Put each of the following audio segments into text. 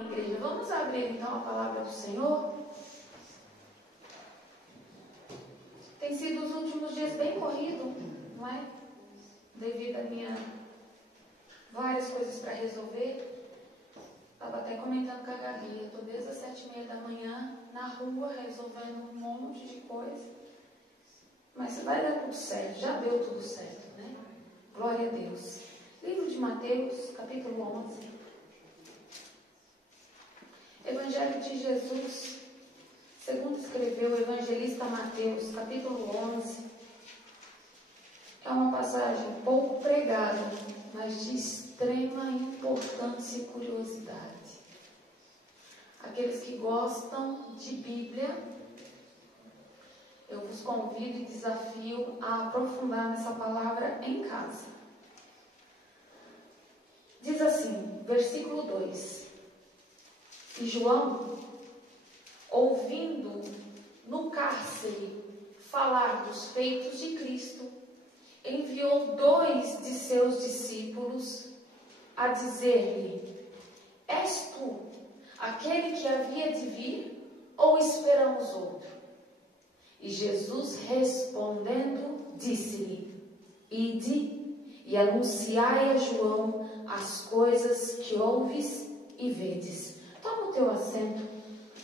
Igreja, vamos abrir então a palavra do Senhor. Tem sido os últimos dias bem corrido, não é? Devido a várias coisas para resolver. Estava até comentando com a Gabi, estou desde as 7h30 da manhã na rua resolvendo um monte de coisa. Mas vai dar tudo certo, já deu tudo certo, né? Glória a Deus. Livro de Mateus, capítulo 11. Evangelho de Jesus, segundo escreveu o evangelista Mateus, capítulo 11. É uma passagem pouco pregada, mas de extrema importância e curiosidade. Aqueles que gostam de Bíblia, eu vos convido e desafio a aprofundar nessa palavra em casa. Diz assim, versículo 2. E João, ouvindo no cárcere falar dos feitos de Cristo, enviou 2 de seus discípulos a dizer-lhe: És tu aquele que havia de vir, ou esperamos outro? E Jesus respondendo, disse-lhe: Ide e anunciai a João as coisas que ouves e vedes. Toma o teu assento,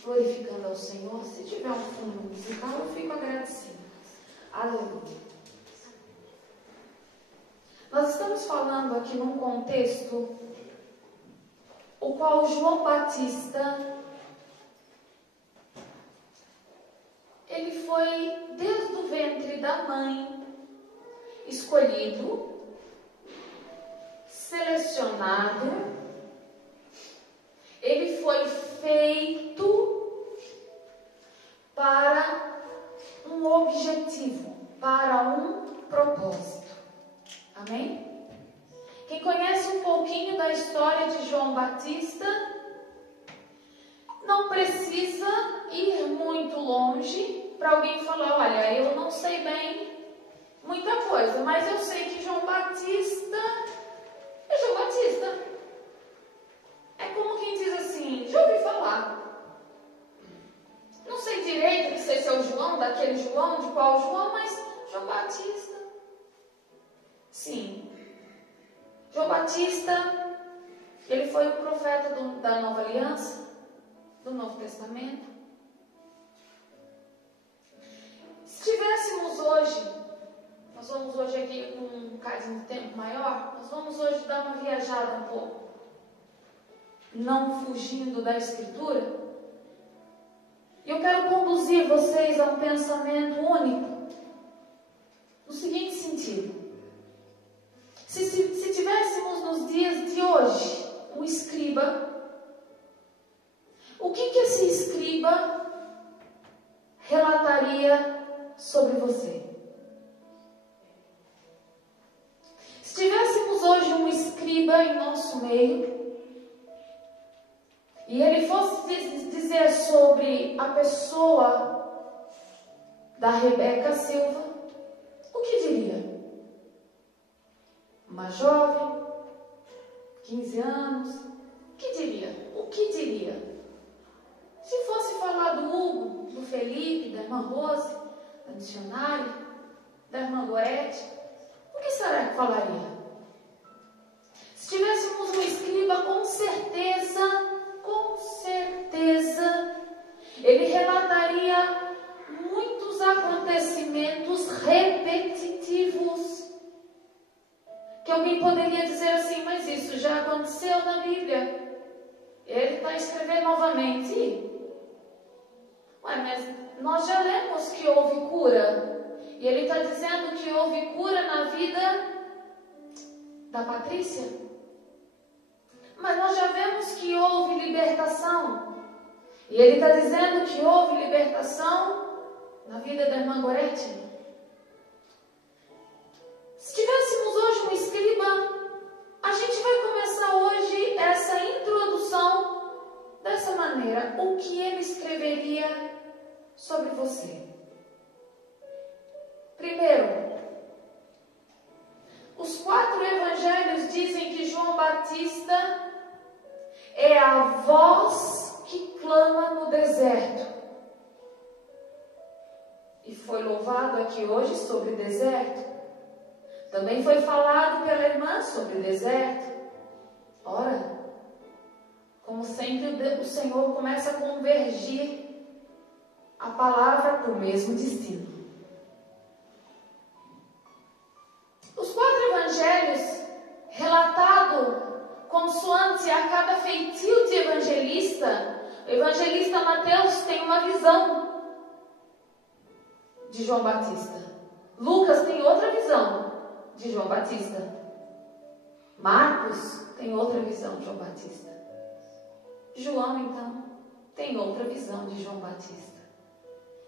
glorificando ao Senhor. Se tiver um fundo musical, eu fico agradecida. Aleluia. Nós estamos falando aqui num contexto o qual João Batista, ele foi desde o ventre da mãe escolhido, selecionado. Ele foi feito para um objetivo, para um propósito. Amém? Quem conhece um pouquinho da história de João Batista, não precisa ir muito longe para alguém falar: olha, eu não sei bem muita coisa, mas eu sei que João Batista é João Batista. É como quem diz assim: já ouvi falar. Não sei direito, não sei se é o João, daquele João, de qual João, mas João Batista. Sim. João Batista, ele foi o profeta da Nova Aliança, do Novo Testamento. Se tivéssemos hoje, nós vamos hoje aqui com um bocadinho de tempo maior, nós vamos hoje dar uma viajada um pouco, não fugindo da Escritura. E eu quero conduzir vocês a um pensamento único, no seguinte sentido. Se tivéssemos nos dias de hoje um escriba, o que esse escriba relataria sobre você? Se tivéssemos hoje um escriba em nosso meio, e ele fosse dizer sobre a pessoa da Rebeca Silva, o que diria? Uma jovem, 15 anos, o que diria? O que diria? Se fosse falar do Hugo, do Felipe, da irmã Rose, da missionária, da irmã Gorete, o que será que falaria? Se tivéssemos um escriba, com certeza, ele relataria muitos acontecimentos repetitivos, que alguém poderia dizer assim: mas isso já aconteceu na Bíblia. Ele está escrevendo novamente. Ué, mas nós já lemos que houve cura. E ele está dizendo que houve cura na vida da Patrícia. Mas nós já vemos que houve libertação. E ele está dizendo que houve libertação na vida da irmã Gorete. Se tivéssemos hoje um escriba, a gente vai começar hoje essa introdução dessa maneira. O que ele escreveria sobre você? Primeiro, os 4 evangelhos dizem que João Batista, é a voz que clama no deserto. E foi louvado aqui hoje sobre deserto. Também foi falado pela irmã sobre deserto. Ora, como sempre o Senhor começa a convergir a palavra para o mesmo destino. Os 4 evangelhos, relatado consoante a cada feitio de evangelista, o evangelista Mateus tem uma visão de João Batista. Lucas tem outra visão de João Batista. Marcos tem outra visão de João Batista. João, então, tem outra visão de João Batista.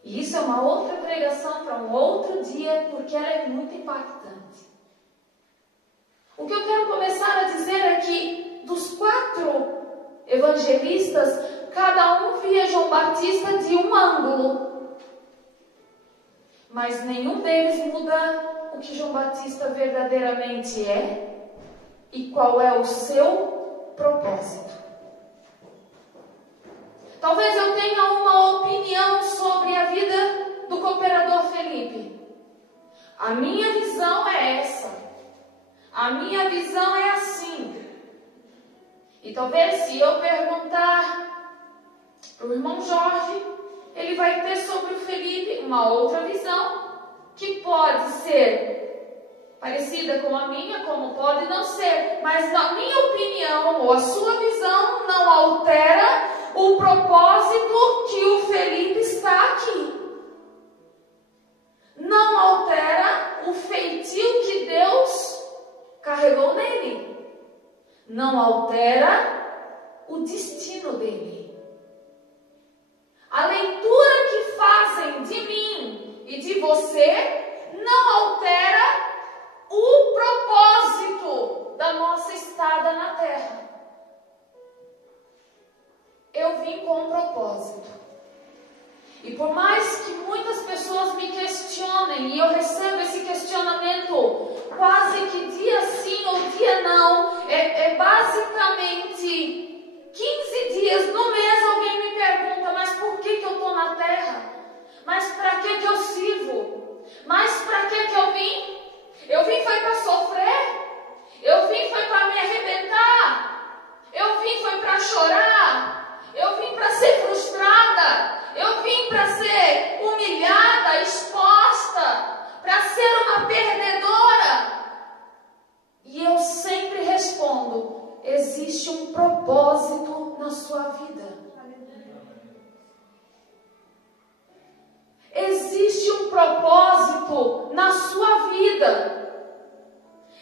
E isso é uma outra pregação para um outro dia, porque ela é muito impactante. O que eu quero começar a dizer é que dos 4 evangelistas, cada um via João Batista de um ângulo. Mas nenhum deles muda o que João Batista verdadeiramente é e qual é o seu propósito. Talvez eu tenha uma opinião sobre a vida do cooperador Felipe. A minha visão é essa. A minha visão é assim. E talvez se eu perguntar para o irmão Jorge, ele vai ter sobre o Felipe uma outra visão, que pode ser parecida com a minha, como pode não ser. Mas na minha opinião, ou a sua visão, não altera o propósito que o Felipe está aqui. Não altera o feitio que Deus carregou nele. Não altera o destino dele. A leitura que fazem de mim e de você não altera o propósito da nossa estada na terra. Eu vim com um propósito. E por mais que muitas pessoas me questionem, e eu recebo esse questionamento quase que dia sim ou dia não, é basicamente 15 dias no mês alguém me pergunta, mas por que eu estou na terra? Mas para que eu sirvo? Mas para que eu vim? Eu vim foi para sofrer? Eu vim foi para me arrebentar? Eu vim foi para chorar? Eu vim para ser frustrada? Eu vim para ser humilhada, exposta, para ser uma perdedora? E eu sempre respondo, existe um propósito na sua vida. Existe um propósito na sua vida,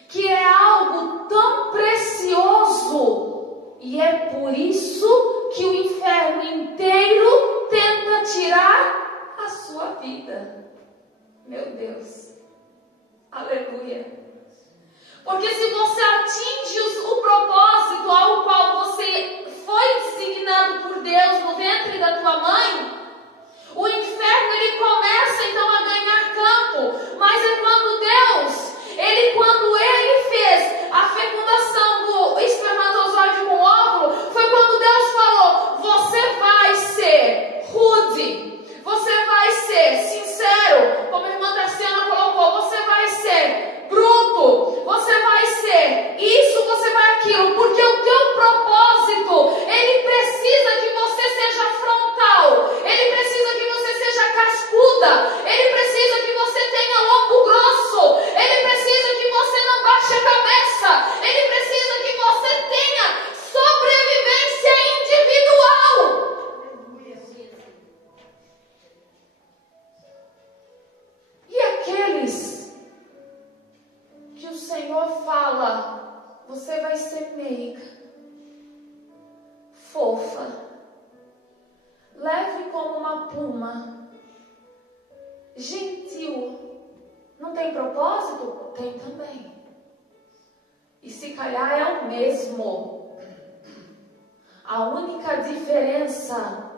que é algo tão precioso, e é por isso que o inferno inteiro tenta tirar a sua vida. Meu Deus, aleluia. Porque se você atinge o propósito ao qual você foi designado por Deus no ventre da tua mãe, o inferno ele começa então a ganhar campo. Mas é quando quando ele fez a fecundação do espermatozoide com o óvulo, foi quando Deus falou, você vai ser rude, você vai ser sincero, como a irmã Graciana colocou, você vai ser bruto, você vai ser isso, você vai aquilo, porque o teu propósito, ele precisa que você seja frontal, ele precisa que você seja cascuda, ele precisa que você tenha lombo grosso, ele precisa que você não baixe a cabeça, ele precisa que você tenha sobrevivência individual. E aqueles que o Senhor fala, você vai ser meiga, fofa, leve como uma puma, gentil, não tem propósito? Tem também. E se calhar é o mesmo. A única diferença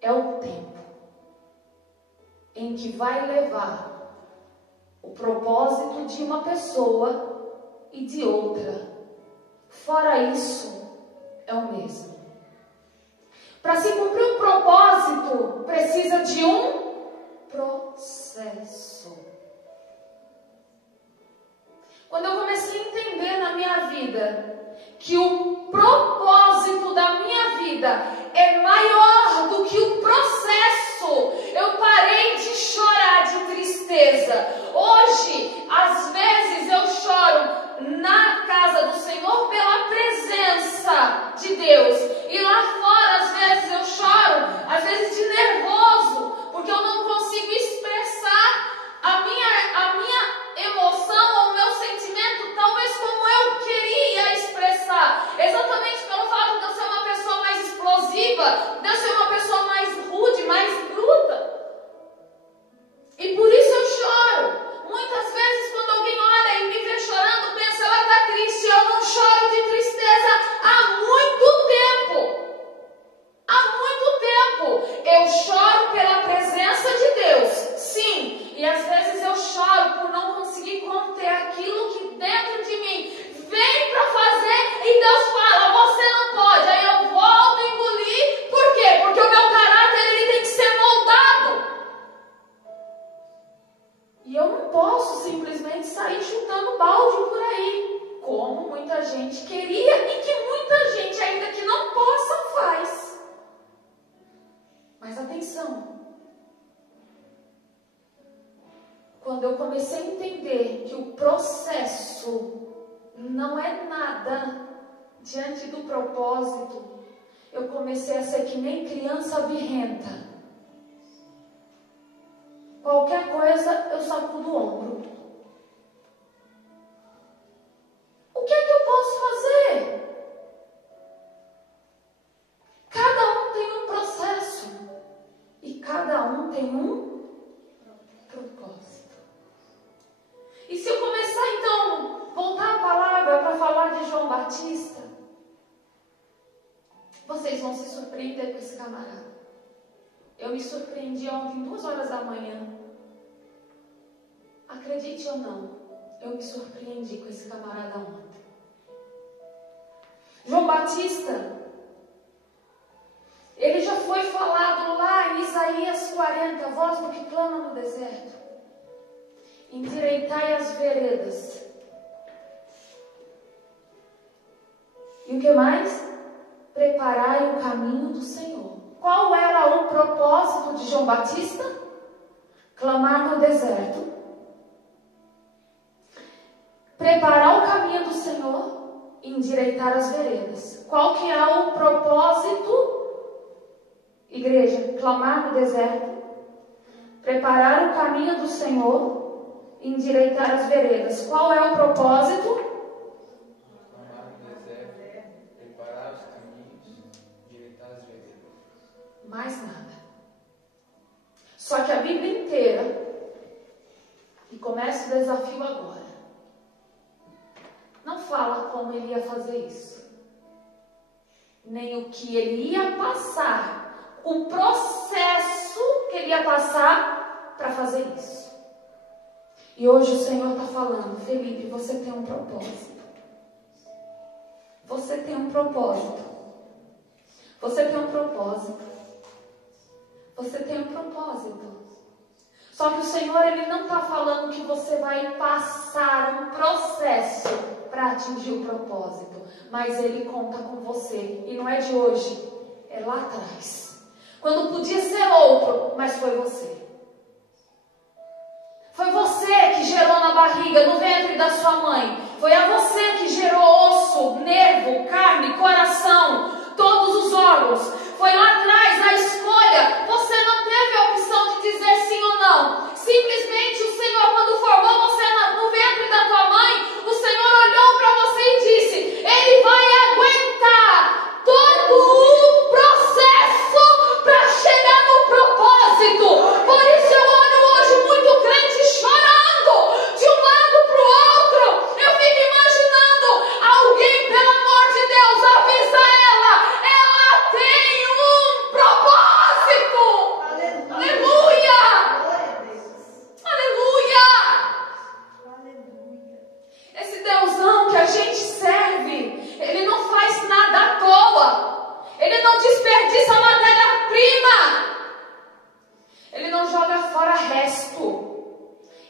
é o tempo em que vai levar o propósito de uma pessoa e de outra. Fora isso, é o mesmo. Para se cumprir um propósito, precisa de um processo. Quando eu comecei a entender na minha vida que o propósito da minha vida é maior do que o processo, eu parei de chorar de tristeza. Hoje, às vezes eu choro na casa do Senhor pela presença de Deus. E lá fora, às vezes eu choro, às vezes de nervoso, porque eu não consigo expressar a minha emoção ou o meu sentimento, talvez como eu queria expressar. Exatamente pelo fato de eu ser uma pessoa mais explosiva, de eu ser uma pessoa mais rude, mais bruta. E por isso eu choro. Muitas vezes quando alguém olha e me vê chorando, pensa, ela está triste. Eu não choro de tristeza há muito tempo. Há muito tempo. Eu choro pela presença de Deus, sim. E às vezes eu choro por não conseguir conter aquilo que dentro de mim vem para fazer e Deus fala, você não pode. Aí eu volto a engolir. Por quê? Porque o meu caráter ele tem que ser moldado. E eu não posso simplesmente sair chutando balde por aí, como muita gente queria e que muita gente, ainda que não possa, faz. Mas atenção. Quando eu comecei a entender que o processo não é nada diante do propósito, eu comecei a ser que nem criança birrenta. Qualquer coisa eu sacudo o ombro. O que é que eu posso fazer? Cada um tem um processo e cada um tem um propósito. E se eu começar então, voltar a palavra para falar de João Batista, vocês vão se surpreender com esse camarada. Eu me surpreendi ontem, 2 horas da manhã. Acredite ou não, eu me surpreendi com esse camarada ontem. João Batista, ele já foi falado lá em Isaías 40, voz do que clama no deserto. Endireitai as veredas. E o que mais? Preparai o caminho do Senhor. Qual era o propósito de João Batista? Clamar no deserto. Preparar o caminho do Senhor e endireitar as veredas. Qual que é o propósito? Igreja, clamar no deserto. Preparar o caminho do Senhor e endireitar as veredas. Qual é o propósito? Clamar no deserto, preparar os caminhos, endireitar as veredas. Mais nada. Só que a Bíblia inteira, e começa o desafio agora, não fala como ele ia fazer isso, nem o que ele ia passar, o processo que ele ia passar para fazer isso. E hoje o Senhor está falando, Felipe, você tem um propósito. Você tem um propósito. Você tem um propósito. Você tem um propósito. Só que o Senhor, Ele não está falando que você vai passar um processo para atingir o propósito. Mas Ele conta com você. E não é de hoje, é lá atrás. Quando podia ser outro, mas foi você. Foi você que gerou na barriga, no ventre da sua mãe. Foi a você que gerou osso, nervo, carne, coração, todos os órgãos. Foi lá atrás a escolha. Você não teve a opção de dizer sim ou não. Simplesmente o Senhor, quando formou você no ventre da tua mãe, o Senhor olhou para você e disse: Ele vai aguentar todo o processo para chegar no propósito. Por isso eu olho hoje muito crente chorando de um lado para o outro. Eu fico imaginando alguém, pelo amor de Deus, avisa ela. desperdiça matéria-prima. Ele não joga fora resto.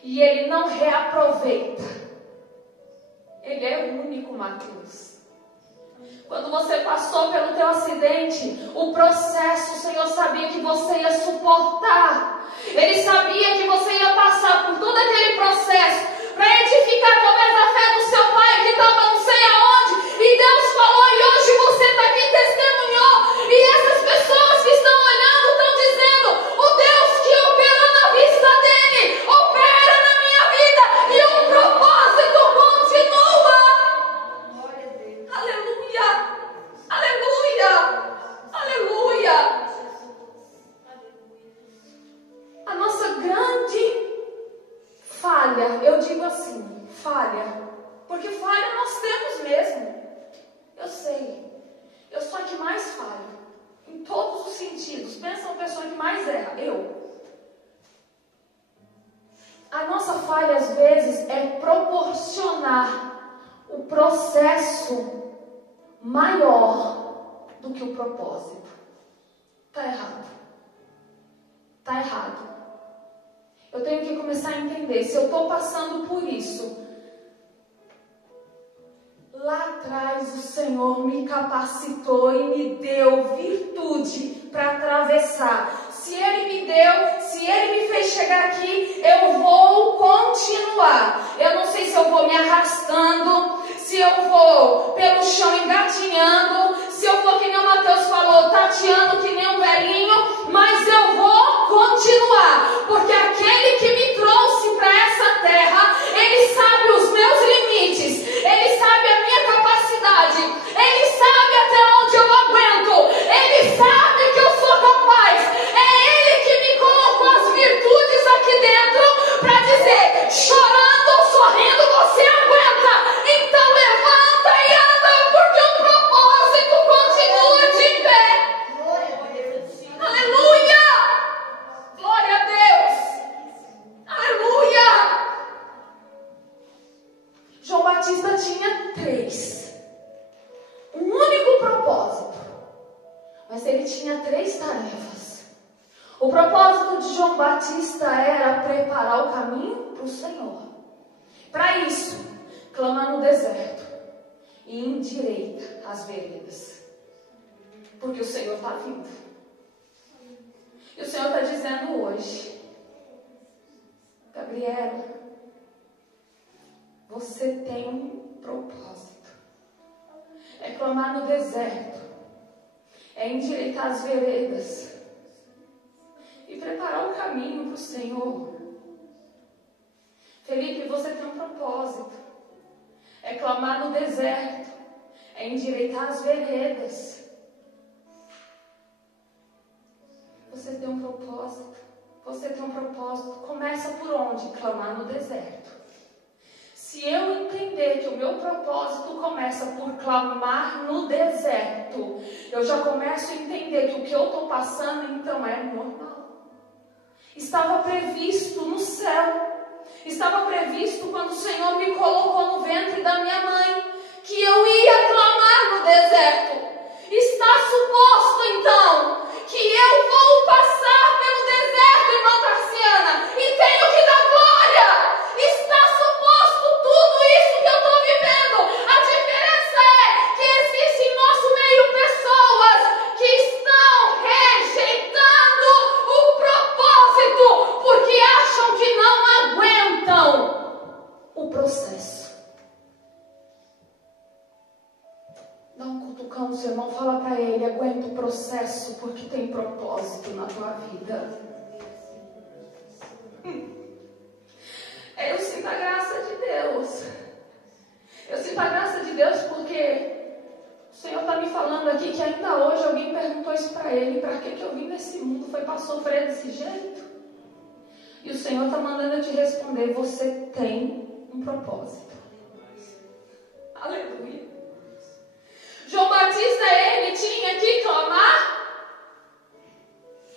E ele não reaproveita. Ele é único, Mateus. Quando você passou pelo teu acidente, o processo, o Senhor sabia que você ia suportar. Ele sabia que você ia passar por todo aquele processo para edificar talvez a fé do seu pai que estava não sei aonde. E Deus falou, e hoje você está aqui, testemunhou. E essas pessoas que estão olhando estão dizendo, o Deus que opera na vista dele, opera na minha vida. E o propósito continua. Aleluia, aleluia, aleluia. A nossa grande falha, eu digo assim, falha, porque falha nós temos mesmo, eu sei, eu sou a que mais falho, em todos os sentidos. Pensa uma pessoa que mais erra, eu. A nossa falha às vezes é proporcionar o processo maior do que o propósito. Está errado. Está errado. Eu tenho que começar a entender, se eu estou passando por isso, lá atrás o Senhor me capacitou e me deu virtude para atravessar. Se Ele me deu, se Ele me fez chegar aqui, eu vou continuar. Eu não sei se eu vou me arrastando, se eu vou pelo chão engatinhando, se eu vou, que nem o Mateus falou, tateando que nem um velhinho, mas eu vou continuar, porque aquele que me trouxe para essa terra, Ele sabe os meus limites, Ele sabe a minha capacidade, Ele sabe até onde eu aguento, Ele sabe que eu sou capaz, é Ele que me colocou as virtudes aqui dentro para dizer, chorando ou sorrindo, você aguenta, então levanta e anda, porque o propósito continua de pé. Aleluia! Glória a Deus! Aleluia! João Batista tinha 3. Um único propósito. Mas ele tinha 3 tarefas. O propósito de João Batista era preparar o caminho para o Senhor. Para isso, clama no deserto e endireita as veredas. Porque o Senhor está vindo. E o Senhor está dizendo hoje, Gabriela, você tem um propósito. É clamar no deserto. É endireitar as veredas. E preparar o caminho para o Senhor. Felipe, você tem um propósito. É clamar no deserto. É endireitar as veredas. Você tem um propósito. Você tem um propósito. Começa por onde? Clamar no deserto. Se eu entender que o meu propósito começa por clamar no deserto, eu já começo a entender que o que eu estou passando então é normal. Estava previsto no céu. Estava previsto quando o Senhor me colocou no ventre da minha mãe, que eu ia clamar no deserto. Está suposto então que eu vou passar pelo deserto, irmã Tarciana, e tenho que dar glória. Está suposto tudo isso que eu estou vivendo. A diferença é que existe em nosso meio pessoas que estão rejeitando o propósito porque acham que não aguentam o processo. Dá um cutucão no seu irmão, fala para ele, aguenta o processo porque tem propósito na tua vida. Eu sinto a graça de Deus. Eu sinto a graça de Deus porque o Senhor está me falando aqui que ainda hoje alguém perguntou isso para ele. Para que eu vim nesse mundo? Foi para sofrer desse jeito? E o Senhor está mandando eu te responder, você tem um propósito. Aleluia. João Batista, ele tinha que clamar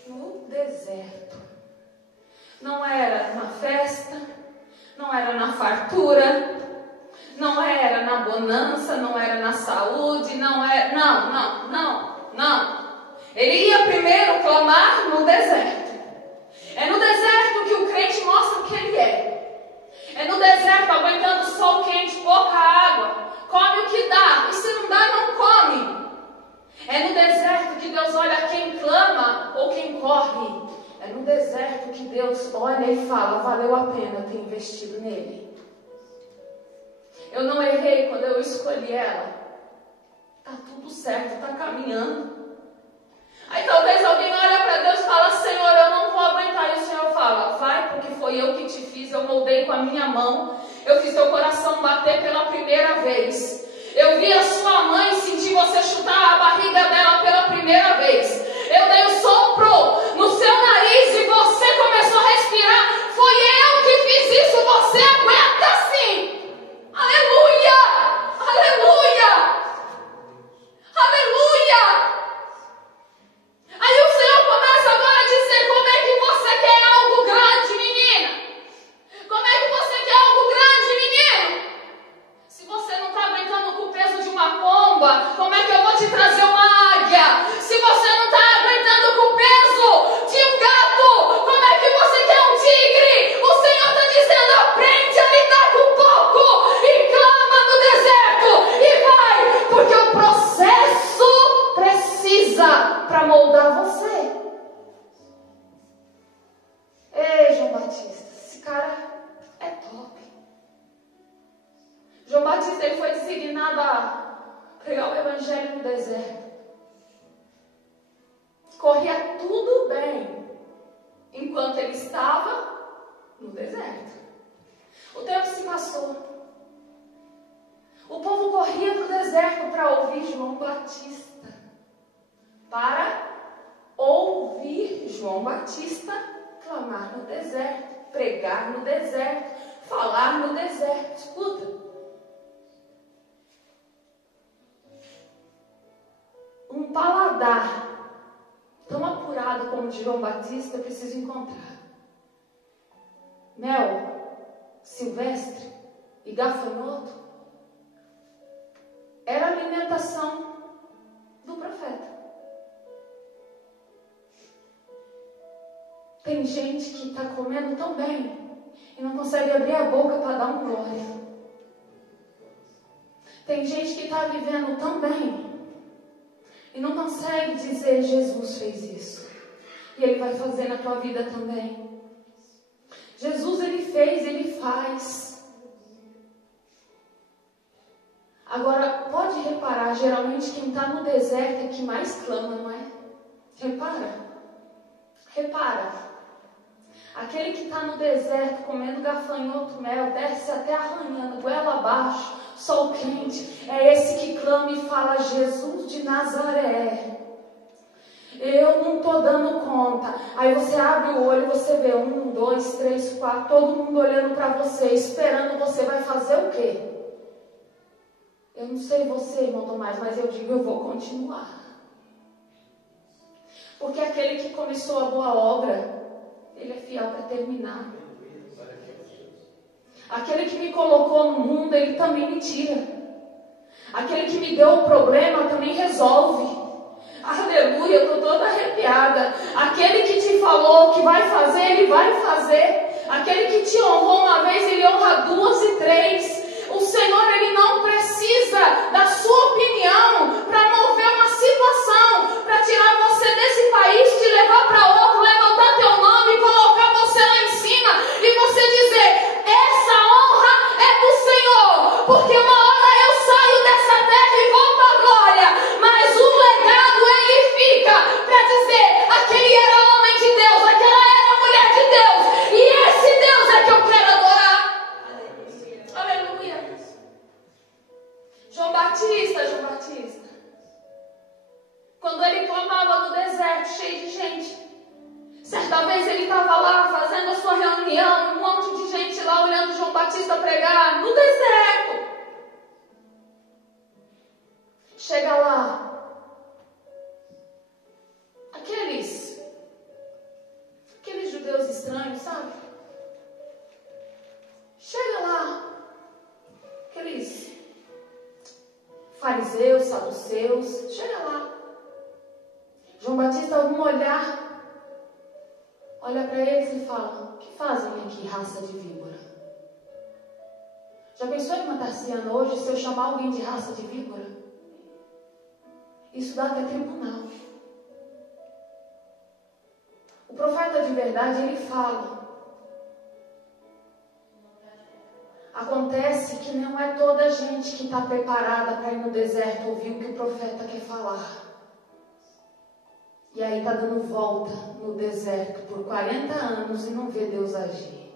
no deserto. Não era na festa, não era na fartura, não era na bonança, não era na saúde, não. Ele ia primeiro clamar no deserto. É no deserto que o crente mostra que ele é. É no deserto, aguentando sol quente, pouca água. Come o que dá, e se não dá, não come. É no deserto que Deus olha quem clama ou quem corre. É no deserto que Deus olha e fala, valeu a pena ter investido nele. Eu não errei quando eu escolhi ela. Tá tudo certo, tá caminhando. Aí talvez alguém olha para Deus e fala, Senhor, eu não vou aguentar. E o Senhor fala, vai, porque foi eu que te fiz, eu moldei com a minha mão. Eu fiz teu coração bater pela primeira vez. Eu vi a sua mãe sentir você chutar a barriga dela pela primeira vez. Eu dei o sopro no seu nariz e você começou a respirar. Foi eu que fiz isso, você aguenta sim. Aleluia! Aleluia! Aleluia! Aí o Senhor começa agora a dizer, como é que você quer algo grande, menina? Como é que você quer algo grande, menino? Se você não está aguentando com o peso de uma pomba, como é que eu vou te trazer uma águia? Se você não está aguentando com o peso de um gato, como é que você quer um tigre? O Senhor está dizendo, aprende a lidar com pouco e clama no deserto e vai, porque o processo precisa para moldar você. Ei, João Batista, esse cara é top. João Batista ele foi designado a pregar o evangelho no deserto. Corria tudo bem enquanto ele estava no deserto. O tempo se passou. O povo corria para o deserto para ouvir João Batista. Para ouvir João Batista clamar no deserto, pregar no deserto, falar no deserto. Escuta. Um paladar tão apurado como o de João Batista eu preciso encontrar. Mel silvestre e gafanhoto era a alimentação do profeta. Tem gente que está comendo tão bem e não consegue abrir a boca para dar um glória. Tem gente que está vivendo tão bem e não consegue dizer, Jesus fez isso. E Ele vai fazer na tua vida também. Jesus, Ele fez, Ele faz. Agora, pode reparar, geralmente quem está no deserto é que mais clama, não é? Repara. Aquele que está no deserto comendo gafanhoto, mel, desce até arranhando, goela abaixo, sol quente, é esse que clama e fala, Jesus de Nazaré, eu não estou dando conta. Aí você abre o olho e você vê 1, 2, 3, 4, todo mundo olhando para você, esperando você vai fazer o quê? Eu não sei você, irmão Tomás, mas eu digo, eu vou continuar. Porque aquele que começou a boa obra, Ele é fiel para terminar. Aquele que me colocou no mundo, Ele também me tira. Aquele que me deu o problema, também resolve. Aleluia, eu estou toda arrepiada. Aquele que te falou que vai fazer, Ele vai fazer. Aquele que te honrou uma vez, Ele honra 2 e 3. O Senhor, Ele não precisa da sua opinião para mover uma situação, para tirar você desse país, te levar para outro, levantar teu nome e colocar você lá em cima e você dizer, essa honra é do Senhor, porque uma hora eu saio dessa terra e vou para a glória, mas o legado ele fica para dizer, aquele era homem de Deus, aquela era mulher de Deus, e esse Deus é que eu quero adorar. Aleluia. João Batista, quando ele clamava no deserto, cheio de gente, certa vez ele estava lá fazendo a sua reunião, um monte de gente lá olhando João Batista pregar no deserto. Chega lá, aqueles judeus estranhos, sabe? Chega lá, aqueles fariseus, saduceus, chega lá. João Batista Batista, algum olhar, olha para eles e fala: o que fazem aqui, raça de víbora? Já pensou em uma Tarciana hoje, se eu chamar alguém de raça de víbora? Isso dá até tribunal. O profeta de verdade, ele fala. Acontece que não é toda a gente que está preparada para ir no deserto ouvir o que o profeta quer falar. E aí está dando volta no deserto por 40 anos e não vê Deus agir.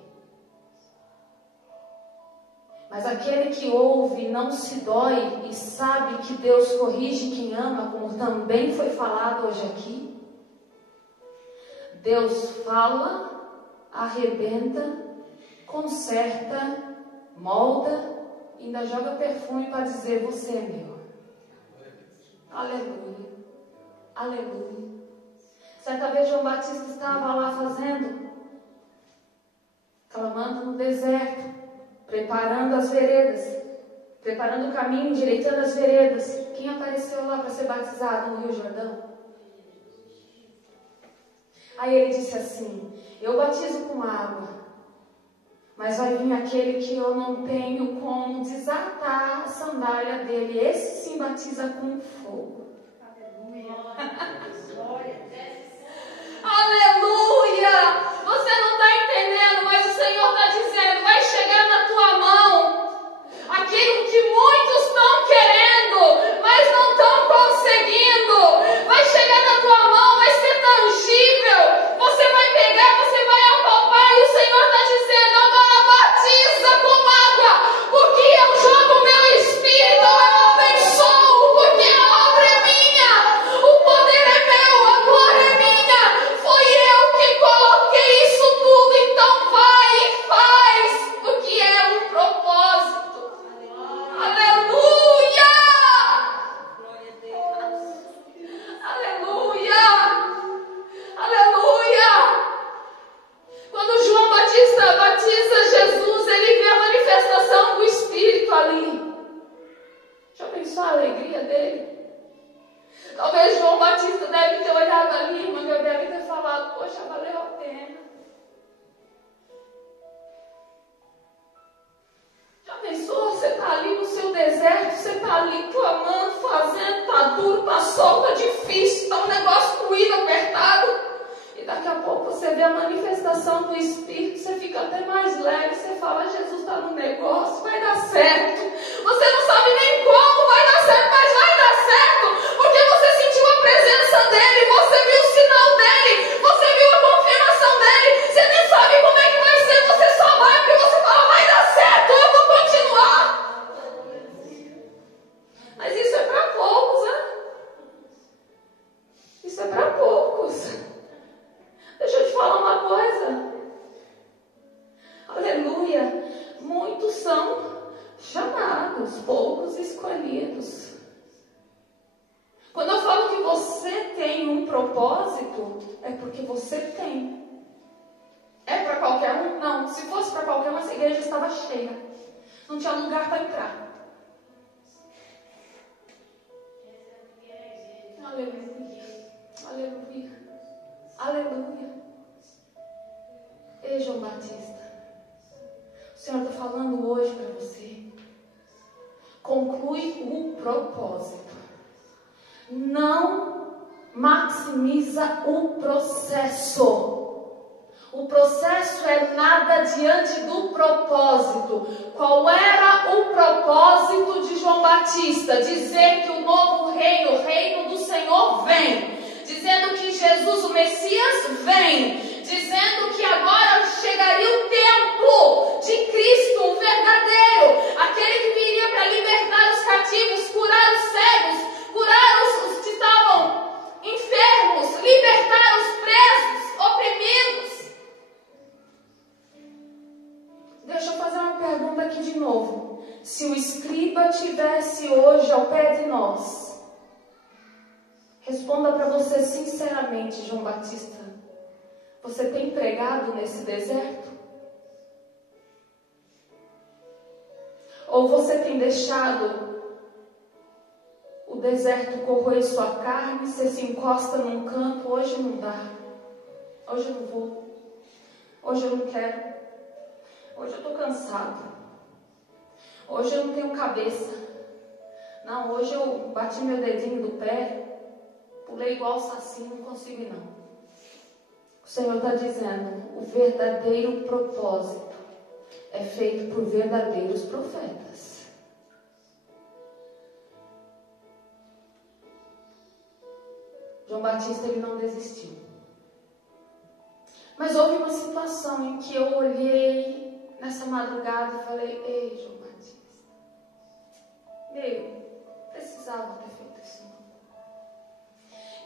Mas aquele que ouve, não se dói e sabe que Deus corrige quem ama, como também foi falado hoje aqui. Deus fala, arrebenta, conserta, molda, e ainda joga perfume para dizer: você é meu. Aleluia, aleluia. Certa vez João Batista estava lá fazendo, clamando no deserto, preparando as veredas, preparando o caminho, endireitando as veredas. Quem apareceu lá para ser batizado no Rio Jordão? Aí ele disse assim: eu batizo com água, mas vai vir aquele que eu não tenho como desatar a sandália dele. Esse sim batiza com fogo. Aleluia! Você não está entendendo, mas o Senhor está dizendo: vai chegar na tua mão aquilo que muitos estão querendo, mas não estão conseguindo. Vai chegar na tua mão, vai ser tangível. Você vai pegar, você vai apalpar, e o Senhor está dizendo: agora batiza com água, porque eu jogo o meu Espírito, eu abençoo, porque a obra é minha, o poder é meu, a glória é minha. Foi eu que coloquei isso tudo, então vai e faz, porque é um propósito. Aleluia! Aleluia! Aleluia! Quando João Batista batiza Jesus, ele vê a manifestação do Espírito ali. Já pensou a alegria dele? Talvez João Batista deve ter olhado ali, mas deve ter falado: poxa, valeu a pena. Já pensou? Você está ali no seu deserto, você está ali clamando, fazendo, está duro, está solto, está difícil, está um negócio doído, apertado. E daqui a pouco você vê a manifestação do Espírito, você fica até mais leve, você fala: Jesus está no negócio, vai dar certo. Você não sabe nem como vai dar certo, mas vai dar certo, porque você sentiu a presença dEle, você viu o sinal dEle, você viu a confirmação dEle, você nem sabe como é que vai ser, você só vai porque você fala: vai dar certo, eu vou continuar. Mas isso é para poucos, né? Isso é para poucos. Deixa eu te falar uma coisa. Aleluia. Muitos são chamados, poucos escolhidos. Quando eu falo que você tem um propósito, é porque você tem. É para qualquer um? Não. Se fosse para qualquer um, essa igreja estava cheia. Não tinha lugar para entrar. Aleluia. Aleluia. Aleluia. Ei, João Batista, o Senhor está falando hoje para você. Conclui o propósito. Não maximiza o processo. O processo é nada diante do propósito. Qual era o propósito de João Batista? Dizer que o novo reino, o reino do Senhor vem. Dizendo que Jesus, o Messias, vem. Dizendo que agora chegaria o tempo de Cristo, o verdadeiro. Aquele que viria para libertar os cativos, curar os cegos, curar os que estavam enfermos, libertar os presos, oprimidos. Deixa eu fazer uma pergunta aqui de novo. Se o escriba tivesse hoje ao pé de nós, responda para você sinceramente, João Batista. Você tem pregado nesse deserto? Ou você tem deixado o deserto corrói sua carne, você se encosta num canto, hoje não dá, hoje eu não vou, hoje eu não quero, hoje eu estou cansado, hoje eu não tenho cabeça, não, hoje eu bati meu dedinho do pé, pulei igual o saci, não consigo ir não. O Senhor está dizendo, o verdadeiro propósito é feito por verdadeiros profetas. João Batista, ele não desistiu. Mas houve uma situação em que eu olhei nessa madrugada e falei, ei, João Batista, precisava ter feito isso não.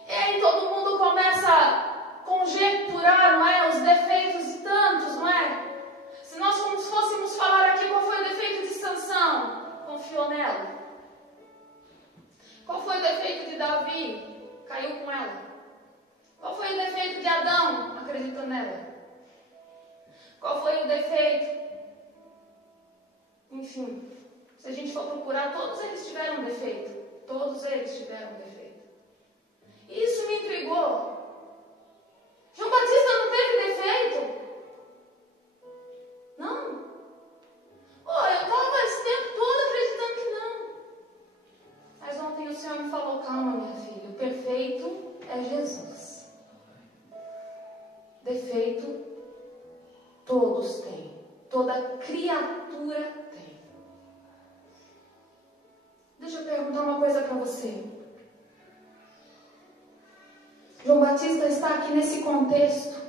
E aí todo mundo começa a conjecturar, não é? Os defeitos de tantos, não é? Se nós fôssemos falar aqui qual foi o defeito de Sansão, confiou nela. Qual foi o defeito de Davi? Caiu com ela. Qual foi o defeito de Adão? Acreditou nela. Qual foi o defeito? Enfim, se a gente for procurar, todos eles tiveram defeito. Todos eles tiveram defeito. E isso me intrigou. João Batista não teve defeito? Não. Eu estava esse tempo todo acreditando que não. Mas ontem o Senhor me falou, calma minha filha, o perfeito é Jesus. Defeito todos têm. Toda criatura tem. Deixa eu perguntar uma coisa para você. João Batista está aqui nesse contexto,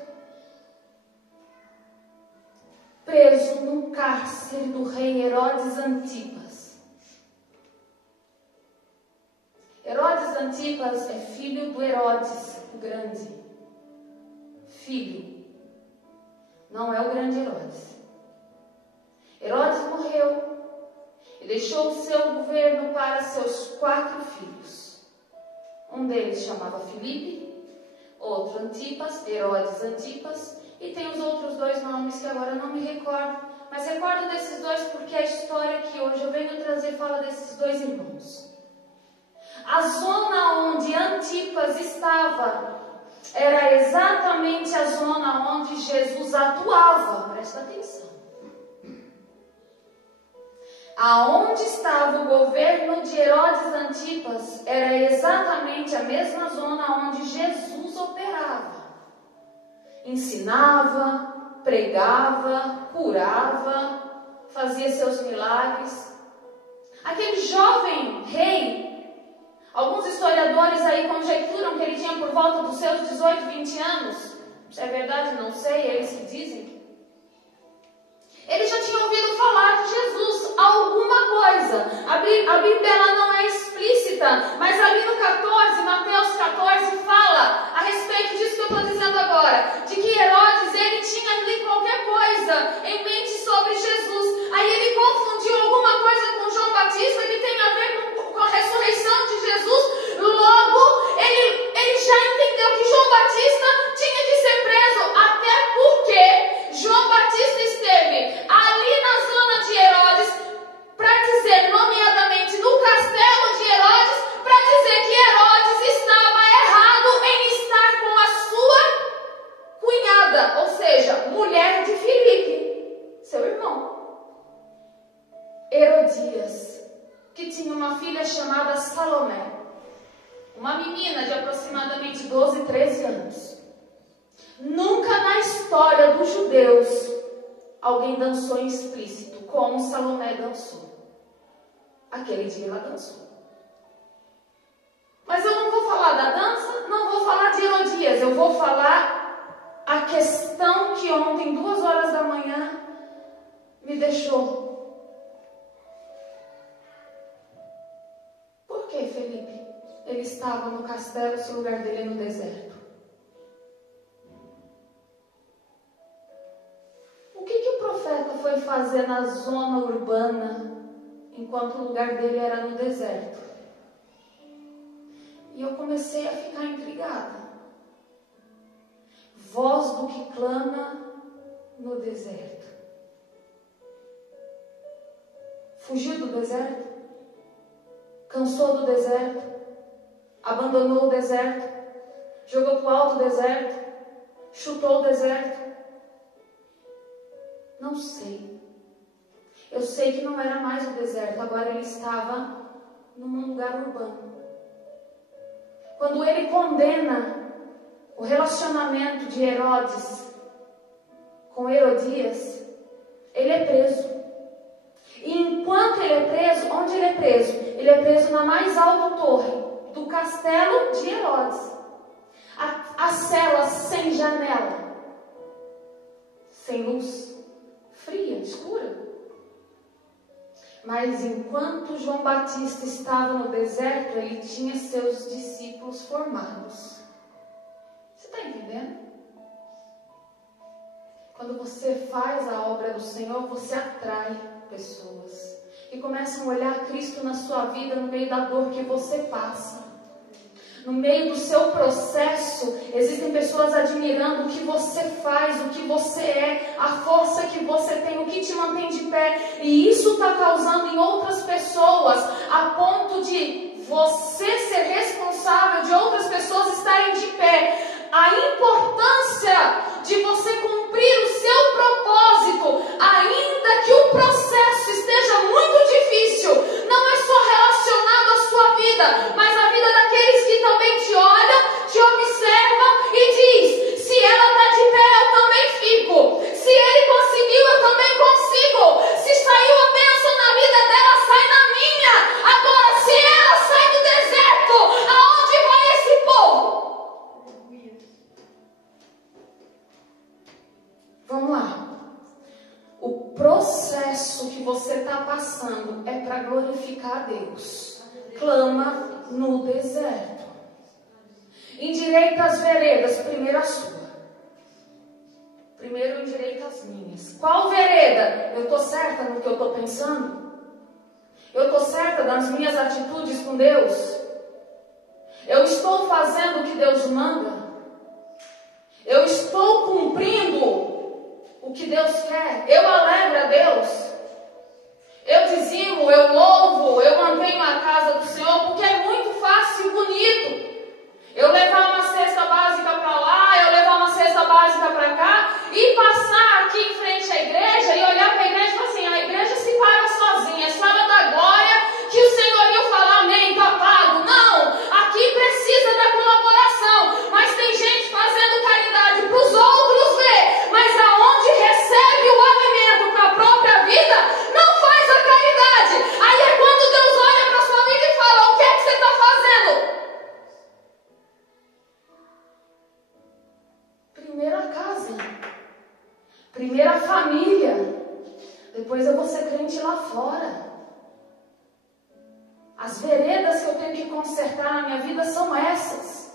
preso no cárcere do rei Herodes Antipas. Herodes Antipas é filho do Herodes, o grande. Filho. Não é o grande Herodes. Herodes morreu e deixou o seu governo para seus 4 filhos. Um deles chamava Filipe, outro Antipas, Herodes Antipas, e tem os outros 2 nomes que agora não me recordo, mas recordo desses 2 porque a história que hoje eu venho trazer fala desses 2 irmãos. A zona onde Antipas estava era exatamente a zona onde Jesus atuava, presta atenção. Aonde estava o governo de Herodes Antipas era exatamente a mesma zona onde Jesus operava. Ensinava, pregava, curava, fazia seus milagres. Aquele jovem rei, alguns historiadores aí conjecturam que ele tinha por volta dos seus 18, 20 anos. Se é verdade, não sei, eles que dizem. Ele já tinha ouvido falar de Jesus, alguma coisa. A Bíblia ela não é explícita, mas ali no 14, Mateus 14, fala a respeito disso que eu estou dizendo agora, de que Herodes, ele tinha ali qualquer coisa em mente sobre Jesus. Aí ele confundiu alguma coisa com João Batista que tem a ver com a ressurreição de Jesus. Logo, ele já entendeu que João Batista tinha que ser preso, até porque João Batista esteve ali na zona de Herodes, para dizer, nomeadamente no castelo de Herodes, para dizer que Herodes estava errado em estar com a sua cunhada, ou seja, mulher de Filipe, seu irmão. Herodias, que tinha uma filha chamada Salomé, uma menina de aproximadamente 12, 13 anos. Nunca na história dos judeus alguém dançou em explícito como Salomé dançou. Aquele dia ela dançou. Mas eu não vou falar da dança, não vou falar de Herodias, eu vou falar a questão que ontem, 2 horas da manhã, me deixou. Por que, Felipe? Ele estava no castelo, se o lugar dele é no deserto. O que o profeta foi fazer na zona urbana, enquanto o lugar dele era no deserto? E eu comecei a ficar intrigada. Voz do que clama no deserto. Fugiu do deserto? Cansou do deserto? Abandonou o deserto, jogou para o alto o deserto, chutou o deserto. Não sei. Eu sei que não era mais o deserto, agora ele estava num lugar urbano. Quando ele condena o relacionamento de Herodes com Herodias, ele é preso. E enquanto ele é preso, onde ele é preso? Ele é preso na mais alta torre do castelo de Herodes. A cela sem janela, sem luz, fria, escura. Mas enquanto João Batista estava no deserto, ele tinha seus discípulos formados. Você está entendendo? Quando você faz a obra do Senhor, você atrai pessoas que começam a olhar Cristo na sua vida, no meio da dor que você passa. No meio do seu processo, existem pessoas admirando o que você faz, o que você é, a força que você tem, o que te mantém de pé. E isso está causando em outras pessoas, a ponto de você ser responsável de outras pessoas estarem de pé. A importância de você cumprir o seu propósito, ainda que o processo esteja muito difícil, não é só relacionado à sua vida, mas à vida daqueles que também te olham, te observam e diz: se ela está de pé, eu também fico. Se ele conseguiu, eu também consigo. Se saiu a bênção na vida dela, sai na minha. Agora, se ela sai do deserto, aonde vai esse povo? Vamos lá. O processo que você está passando é para glorificar a Deus. Clama no deserto. Endireita as veredas, primeiro a sua. Primeiro endireita as minhas. Qual vereda? Eu estou certa no que eu estou pensando? Eu estou certa nas minhas atitudes com Deus? Eu estou fazendo o que Deus manda? Eu estou cumprindo o que Deus quer? Eu alegro a Deus? Eu dizimo, eu louvo, eu mantenho a casa do Senhor, porque é muito fácil e bonito eu levar uma cesta básica para lá, eu levar uma cesta básica para cá e passar aqui em frente à igreja e olhar para a igreja e falar assim: a igreja se paga sozinha, é sala da glória que o senhorio fala amém, está pago. Não, aqui precisa da colaboração, mas tem gente fazendo caridade para os outros ver, mas aonde recebe o alimento para a própria vida, não faz a caridade. Aí é quando Deus olha para a sua vida e fala: o que é que você está fazendo? Primeiro a casa, primeiro a família, depois eu vou ser crente lá fora. As veredas que eu tenho que consertar na minha vida são essas.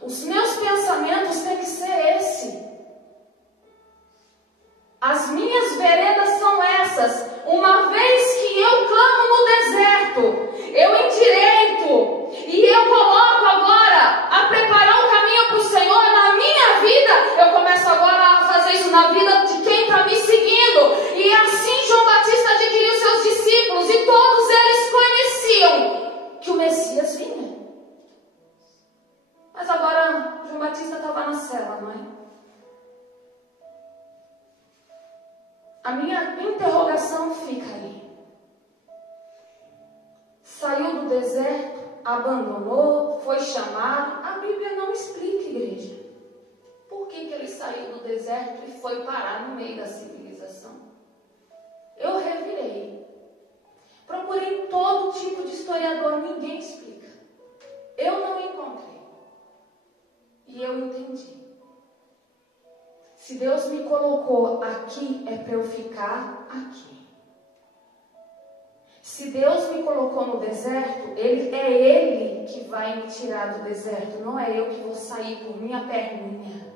Os meus pensamentos têm que ser esse. As minhas veredas são essas. Uma vez que eu clamo no deserto, eu endireito e eu coloco agora a preparar o caminho para o Senhor na minha vida, eu começo agora a fazer isso na vida de quem está me seguindo. E assim João Batista adquiriu seus discípulos e todos eles conheciam que o Messias vinha. Mas agora João Batista estava na cela, não é? A minha interrogação fica aí. Saiu do deserto, abandonou, foi chamado. A Bíblia não explica, igreja, por que ele saiu do deserto e foi parar no meio da civilização. Eu revirei. Procurei todo tipo de historiador, ninguém explica. Eu não encontrei. E eu entendi. Se Deus me colocou aqui, é para eu ficar aqui. Se Deus me colocou no deserto, é Ele que vai me tirar do deserto, não é eu que vou sair por minha perninha.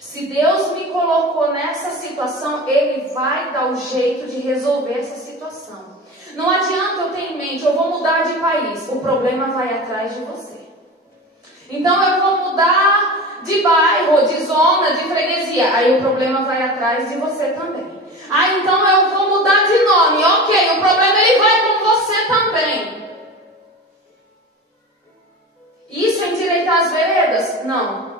Se Deus me colocou nessa situação, Ele vai dar o jeito de resolver essa situação. Não adianta eu ter em mente: eu vou mudar de país, o problema vai atrás de você. Então eu vou mudar de bairro, de zona, de freguesia, aí o problema vai atrás de você também. Então eu vou mudar de nome, ok, o problema ele vai com você também. Isso é endireitar as veredas? Não.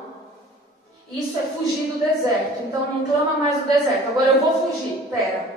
Isso é fugir do deserto. Então não clama mais do deserto. Agora eu vou fugir. Pera.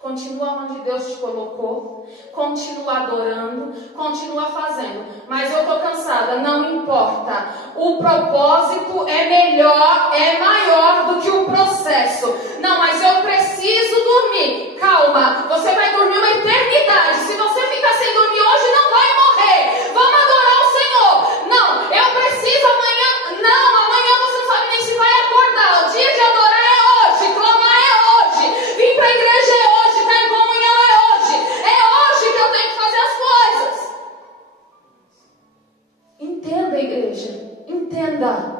Continua onde Deus te colocou. Continua adorando. Continua fazendo. Mas eu estou cansada. Não importa. O propósito é melhor, é maior do que o processo. Não, mas eu preciso dormir. Calma. Você vai dormir uma eternidade. Se você ficar sem dormir hoje, não vai morrer. Vamos adorar o Senhor. Não, eu preciso amanhã. Não, amanhã você não sabe nem se vai acordar. O dia de adorar é hoje. Clamar é hoje. Vir para a igreja é hoje. Estar em comunhão é hoje. É hoje que eu tenho que fazer as coisas. Entenda, igreja. Entenda.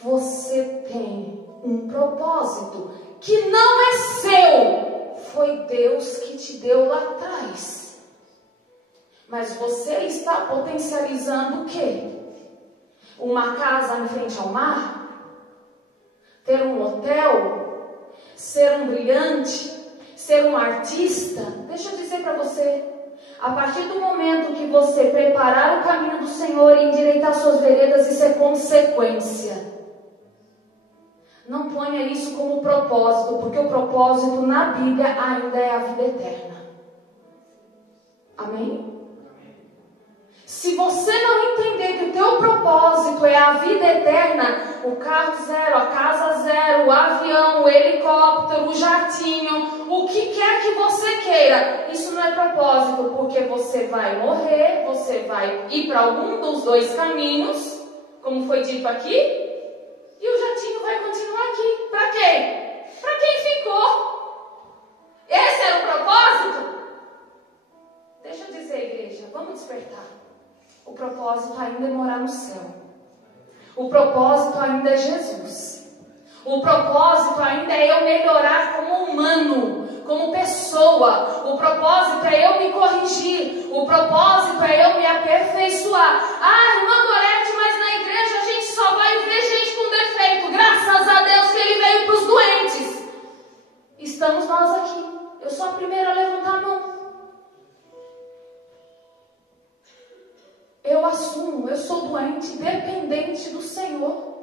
Você tem um propósito que não é seu. Foi Deus que te deu lá atrás. Mas você está potencializando o quê? Uma casa em frente ao mar? Ter um hotel? Ser um brilhante? Ser um artista? Deixa eu dizer para você. A partir do momento que você preparar o caminho do Senhor e endireitar suas veredas, isso é consequência. Não ponha isso como propósito, porque o propósito na Bíblia ainda é a vida eterna. Amém? Se você não entender que o teu propósito é a vida eterna, o carro zero, a casa zero, o avião, o helicóptero, o jatinho, o que quer que você queira, isso não é propósito, porque você vai morrer, você vai ir para algum dos dois caminhos, como foi dito aqui, e o jatinho vai continuar aqui. Para quem? Para quem ficou. Esse era o propósito? Deixa eu dizer, igreja, vamos despertar. O propósito ainda é morar no céu. O propósito ainda é Jesus. O propósito ainda é eu melhorar como humano, como pessoa. O propósito é eu me corrigir. O propósito é eu me aperfeiçoar. Ah, irmã Gorete, mas na igreja a gente só vai ver gente com defeito. Graças a Deus que Ele veio para os doentes. Estamos nós aqui. Eu sou a primeira a levantar a mão. Eu assumo, eu sou doente, dependente do Senhor.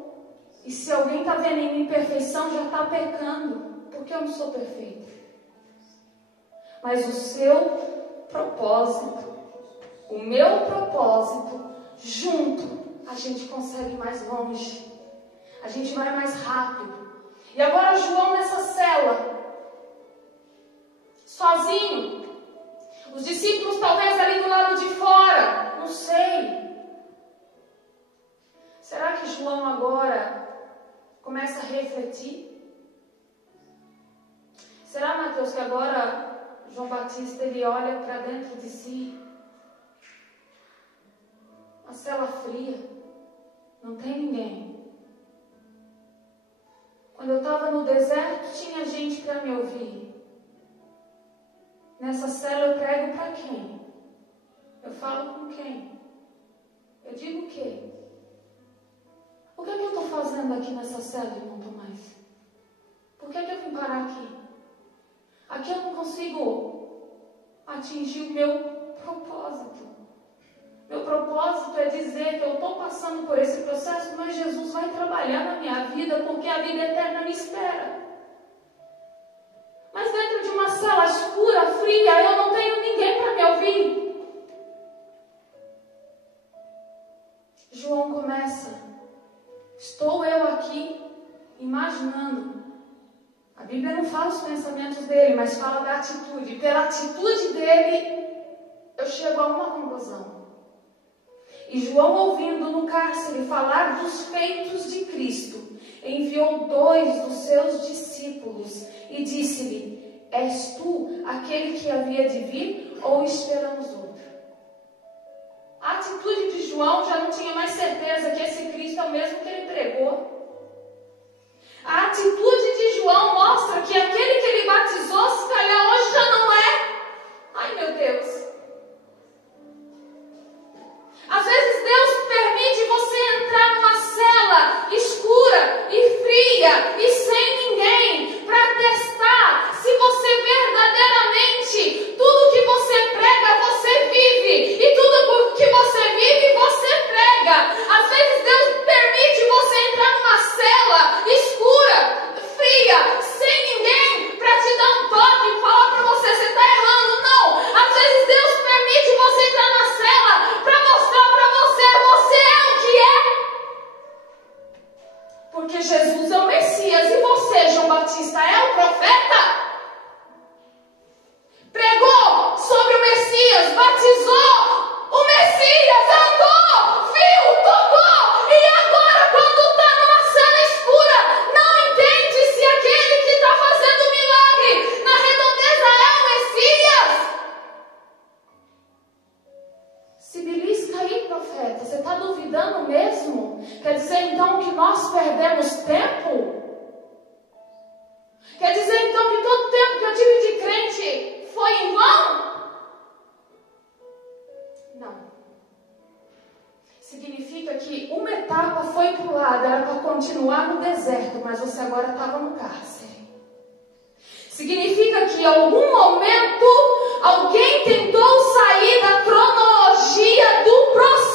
E se alguém está vendo em mim imperfeição, já está pecando, porque eu não sou perfeita. Mas o seu propósito, o meu propósito, junto, a gente consegue ir mais longe. A gente vai mais rápido. E agora João nessa cela, sozinho. Os discípulos talvez ali do lado de fora, não sei. Será que João agora começa a refletir? Será, Mateus, que agora João Batista ele olha para dentro de si? Uma cela fria, não tem ninguém. Quando eu estava no deserto, tinha gente para me ouvir. Nessa cela eu prego para quem? Eu falo com quem? Eu digo o quê? O que é que eu estou fazendo aqui nessa cela, irmão Tomás? Por que é que eu vim parar aqui? Aqui eu não consigo atingir o meu propósito. Meu propósito é dizer que eu estou passando por esse processo, mas Jesus vai trabalhar na minha vida, porque a vida eterna me espera. Mas dentro de uma sala escura, fria, eu não tenho ninguém para me ouvir. João começa. Estou eu aqui imaginando. A Bíblia não fala os pensamentos dele, mas fala da atitude. Pela atitude dele, eu chego a uma conclusão. E João, ouvindo no cárcere falar dos feitos de Cristo, enviou 2 dos seus discípulos e disse-lhe: És tu aquele que havia de vir ou esperamos outro? A atitude de João já não tinha mais certeza que esse Cristo é o mesmo que ele pregou. A atitude de João mostra que aquele que ele batizou, se calhar hoje já não é. Ai, meu Deus. Às vezes Deus permite você entrar numa cela escura e fria e sem ninguém para testar se você verdadeiramente, tudo que você prega, você vive. nós perdemos tempo? Quer dizer então que todo o tempo que eu tive de crente foi em vão? Não. Significa que uma etapa foi pulada, era para continuar no deserto, mas você agora estava no cárcere. Significa que em algum momento alguém tentou sair da cronologia do processo.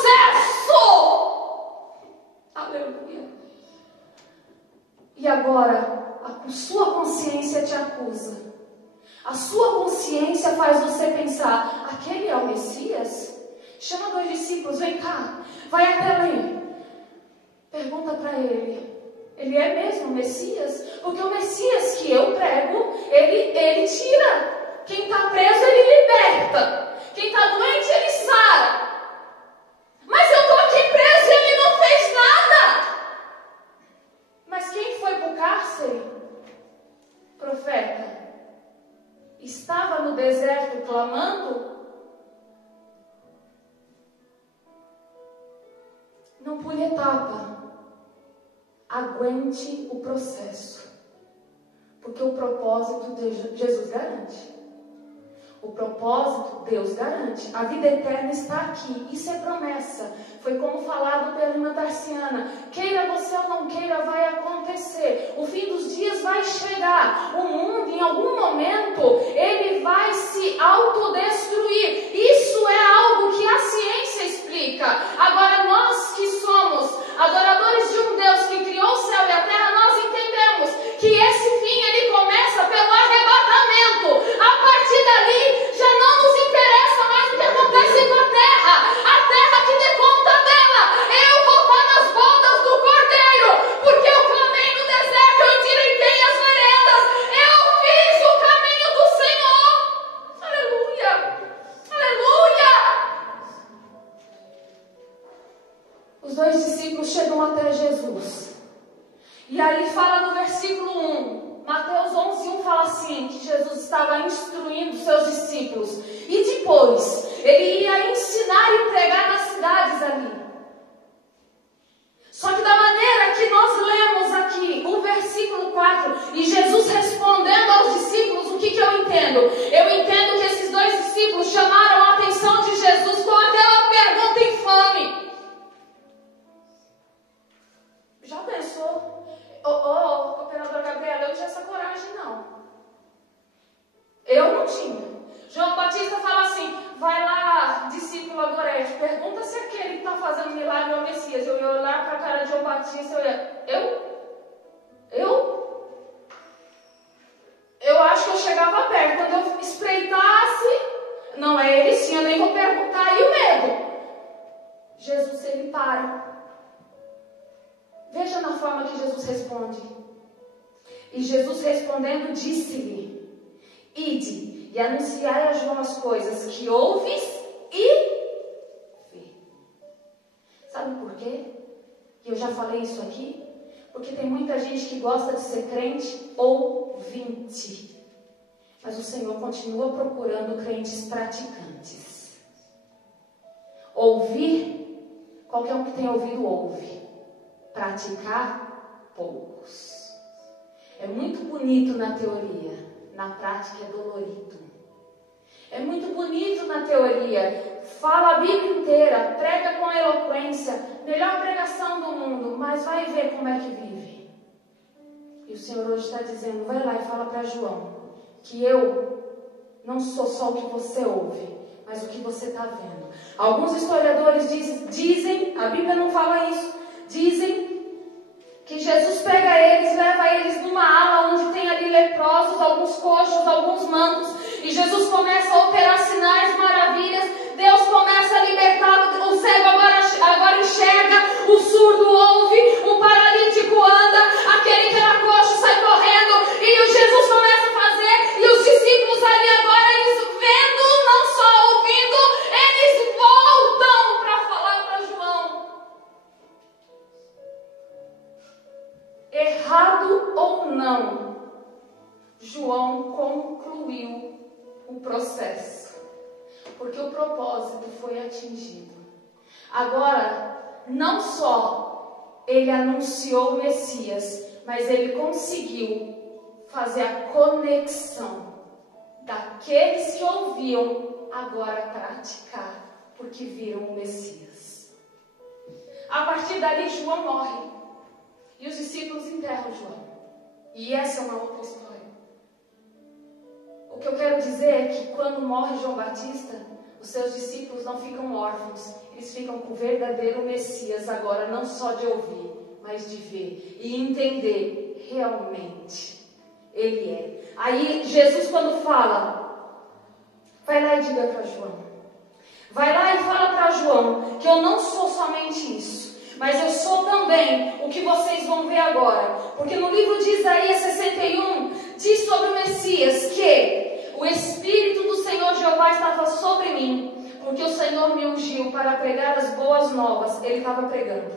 Aleluia. E agora a sua consciência te acusa. A sua consciência faz você pensar: aquele é o Messias? Chama 2 discípulos, vem cá, vai até ali. Pergunta para ele: ele é mesmo o Messias? Porque o Messias que eu prego, ele tira. Quem está preso, ele liberta. Quem está doente, ele sara. Mas eu estou aqui preso e ele não fez nada. Mas quem foi para o cárcere? Profeta. Estava no deserto clamando? Não pule etapa. Aguente o processo. Porque o propósito de Jesus garante. O propósito Deus garante. A vida eterna está aqui. Isso é promessa. Foi como falado pela irmã Tarciana. Queira você ou não queira, vai acontecer. O fim dos dias vai chegar. O mundo, em algum momento, ele vai se autodestruir. Isso é algo que a ciência explica. Agora, nós que somos adoradores de um Deus que criou o céu e a terra, nós entendemos que esse fim, ele começa pelo arrebatamento. A partir dali, já não nos interessa mais o que acontece com a terra que dê conta dela. Eu vou estar nas bodas do Cordeiro, porque eu clamei no deserto, eu endireitei as veredas, eu fiz o caminho do Senhor. Aleluia, aleluia. Os 2 discípulos chegam até Jesus, e aí fala no versículo 1, Mateus 11:1 fala assim, que Jesus estava instruindo seus discípulos, e depois ele ia ensinar e pregar nas cidades ali. Só que da maneira que nós lemos aqui o versículo 4, e Jesus respondendo aos discípulos, o que eu entendo? Eu entendo que esses 2 discípulos chamaram a atenção de Jesus com aquela pergunta infame. Já pensou? Operadora Gabriela, eu não tinha essa coragem, não. Eu não tinha. João Batista fala assim: vai lá, discípulo Agorete, pergunta se aquele que está fazendo milagre é o Messias. Eu ia olhar para a cara de João Batista, eu acho que eu chegava perto. Quando eu espreitasse, não é ele sim, eu nem vou perguntar. E o medo? Jesus, ele para. Veja na forma que Jesus responde. E Jesus respondendo disse-lhe: ide e anunciai a João as coisas que ouves e vê. Sabe por quê? E eu já falei isso aqui. Porque tem muita gente que gosta de ser crente ouvinte. Mas o Senhor continua procurando crentes praticantes. Ouvir, qualquer um que tem ouvido ouve. Praticar, poucos. É muito bonito na teoria, na prática é dolorido. É muito bonito na teoria, fala a Bíblia inteira, prega com eloquência, melhor pregação do mundo, mas vai ver como é que vive. E o Senhor hoje está dizendo: vai lá e fala para João, que eu não sou só o que você ouve, mas o que você está vendo. Alguns historiadores dizem, a Bíblia não fala isso, dizem que Jesus pega eles, leva eles numa ala onde tem ali leprosos, alguns coxos, alguns mancos, e Jesus começa a operar sinais, maravilhas, Deus começa a libertar, o cego agora enxerga, o surdo ouve, o paralítico anda, aquele que era coxo sai correndo, e o Jesus começa a fazer, e os discípulos ali agora, eles vendo, não só ouvindo, eles voltam para falar para João. Errado ou não, João concluiu o processo, porque o propósito foi atingido. Agora, não só ele anunciou o Messias, mas ele conseguiu fazer a conexão daqueles que ouviam agora praticar, porque viram o Messias. A partir dali, João morre e os discípulos enterram João. E essa é uma outra história. O que eu quero dizer é que quando morre João Batista, os seus discípulos não ficam órfãos, eles ficam com o verdadeiro Messias agora, não só de ouvir, mas de ver e entender realmente ele é. Aí Jesus, quando fala, vai lá e diga para João, vai lá e fala para João que eu não sou somente isso, mas eu sou também o que vocês vão ver agora. Porque no livro de Isaías 61 diz sobre o Messias que o Espírito do Senhor Jeová estava sobre mim, porque o Senhor me ungiu para pregar as boas novas. Ele estava pregando.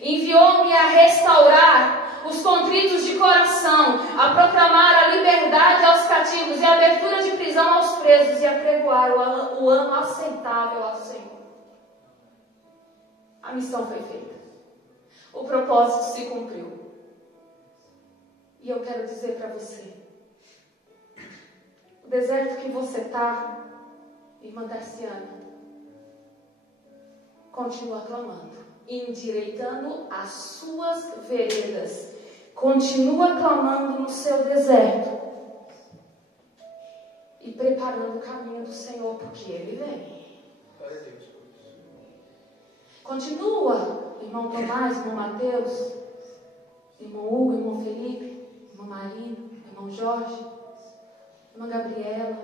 Enviou-me a restaurar os contritos de coração, a proclamar a liberdade aos cativos e a abertura de prisão aos presos e a pregoar o ano aceitável ao Senhor. A missão foi feita. O propósito se cumpriu. E eu quero dizer para você, o deserto que você está, irmã Tarciana, continua clamando, endireitando as suas veredas. Continua clamando no seu deserto e preparando o caminho do Senhor, porque Ele vem. Continua, irmão Tomás, irmão Mateus, irmão Hugo, irmão Felipe, irmão Marino, irmão Jorge, irmã Gabriela,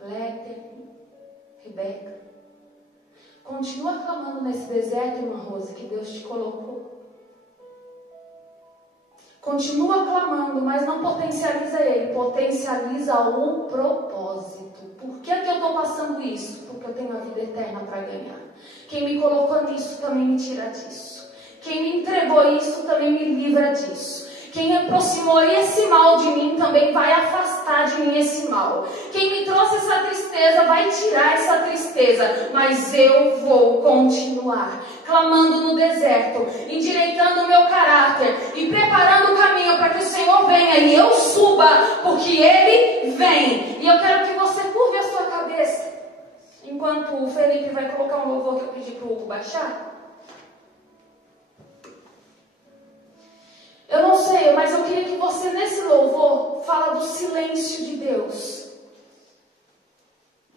Léter, Rebeca. Continua clamando nesse deserto, irmã Rosa, que Deus te colocou. Continua clamando, mas não potencializa ele, potencializa o propósito. Por que eu estou passando isso? Porque eu tenho a vida eterna para ganhar. Quem me colocou nisso também me tira disso. Quem me entregou isso também me livra disso. Quem aproximou esse mal de mim também vai afastar de mim esse mal. Quem me trouxe essa tristeza vai tirar essa tristeza. Mas eu vou continuar clamando no deserto, endireitando o meu caráter e preparando o caminho para que o Senhor venha e eu suba, porque Ele vem. E eu quero que você curve a sua cabeça, enquanto o Felipe vai colocar um louvor que eu pedi para o Hugo baixar. Eu não sei, mas eu queria que você, nesse louvor, fala do silêncio de Deus.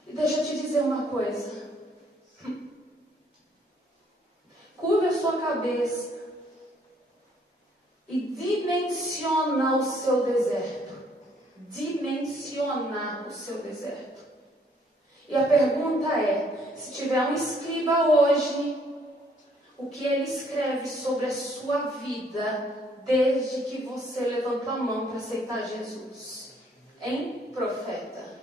E deixa eu te dizer uma coisa. Curva a sua cabeça e dimensiona o seu deserto. Dimensionar o seu deserto. E a pergunta é, se tiver um escriba hoje, o que ele escreve sobre a sua vida desde que você levantou a mão para aceitar Jesus? Hein, profeta?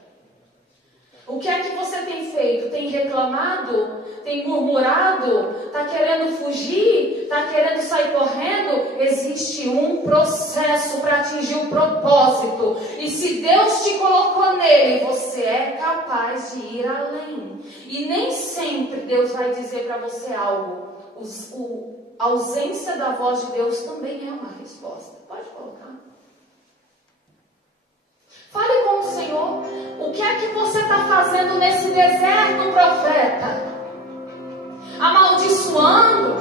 O que é que você tem feito? Tem reclamado? Tem murmurado? Está querendo fugir? Está querendo sair correndo? Existe um processo para atingir o propósito. E se Deus te colocou nele, você é capaz de ir além. E nem sempre Deus vai dizer para você algo. A ausência da voz de Deus também é uma resposta. Pode colocar. Fale com o Senhor. O que é que você está fazendo nesse deserto, profeta? Amaldiçoando,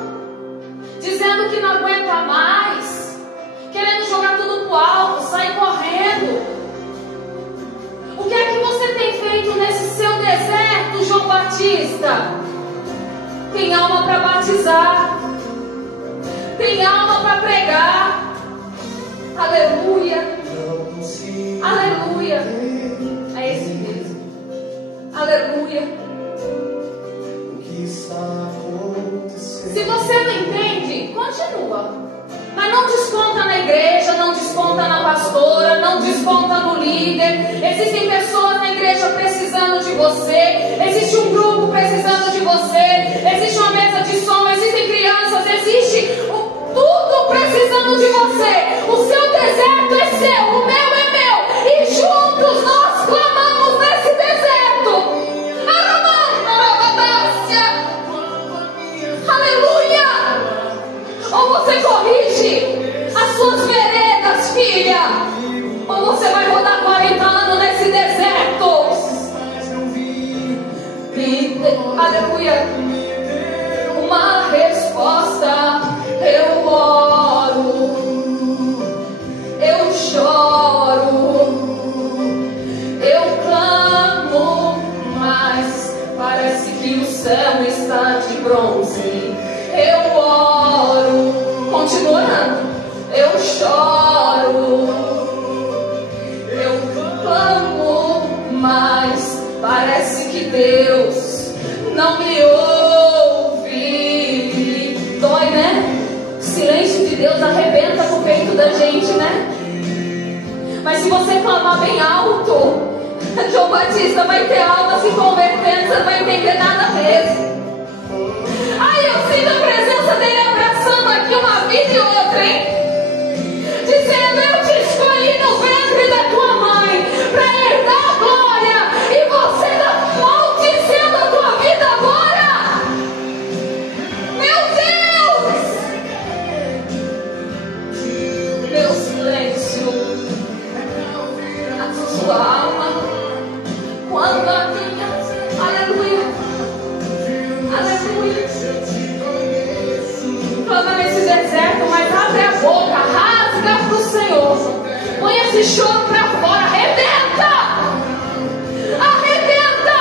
dizendo que não aguenta mais, querendo jogar tudo pro alto, sair correndo. O que é que você tem feito nesse seu deserto, João Batista? Tem alma para batizar, tem alma para pregar. Aleluia. Aleluia. É esse mesmo. Aleluia. Se você não entende, continua. Mas não desconta na igreja, não desconta na pastora, não desconta no líder. Existem pessoas na igreja precisando de você. Existe um grupo precisando de você. Existe uma mesa de som, existem crianças, existe tudo precisando de você. O seu deserto é seu, o meu é meu. E juntos nós clamamos nesse deserto. Aleluia! Ou você corrige as suas veredas, filha, ou você vai rodar 40 anos nesse deserto. Aleluia. Uma resposta. Eu oro, eu choro, eu clamo, mas parece que o céu está de bronze. Eu oro, continuando, eu choro, eu clamo, mas parece que Deus não me ouve. Dói, né? O silêncio de Deus arrebenta com o peito da gente, né? Mas se você clamar bem alto, João Batista vai ter alma se convertendo, você não vai entender nada mesmo. Ai, eu sinto a presença dele abraçando aqui uma vida e outra, hein? Dizendo, eu te escolhi no ventre da tua mãe para herdar a glória, e você está maldizendo a tua vida agora. Meu Deus! Meu silêncio, a sua alma, quando a minha, aleluia, aleluia, clama nesse deserto, mas abre a boca, rasga para o Senhor, põe esse choro para fora, arrebenta, arrebenta.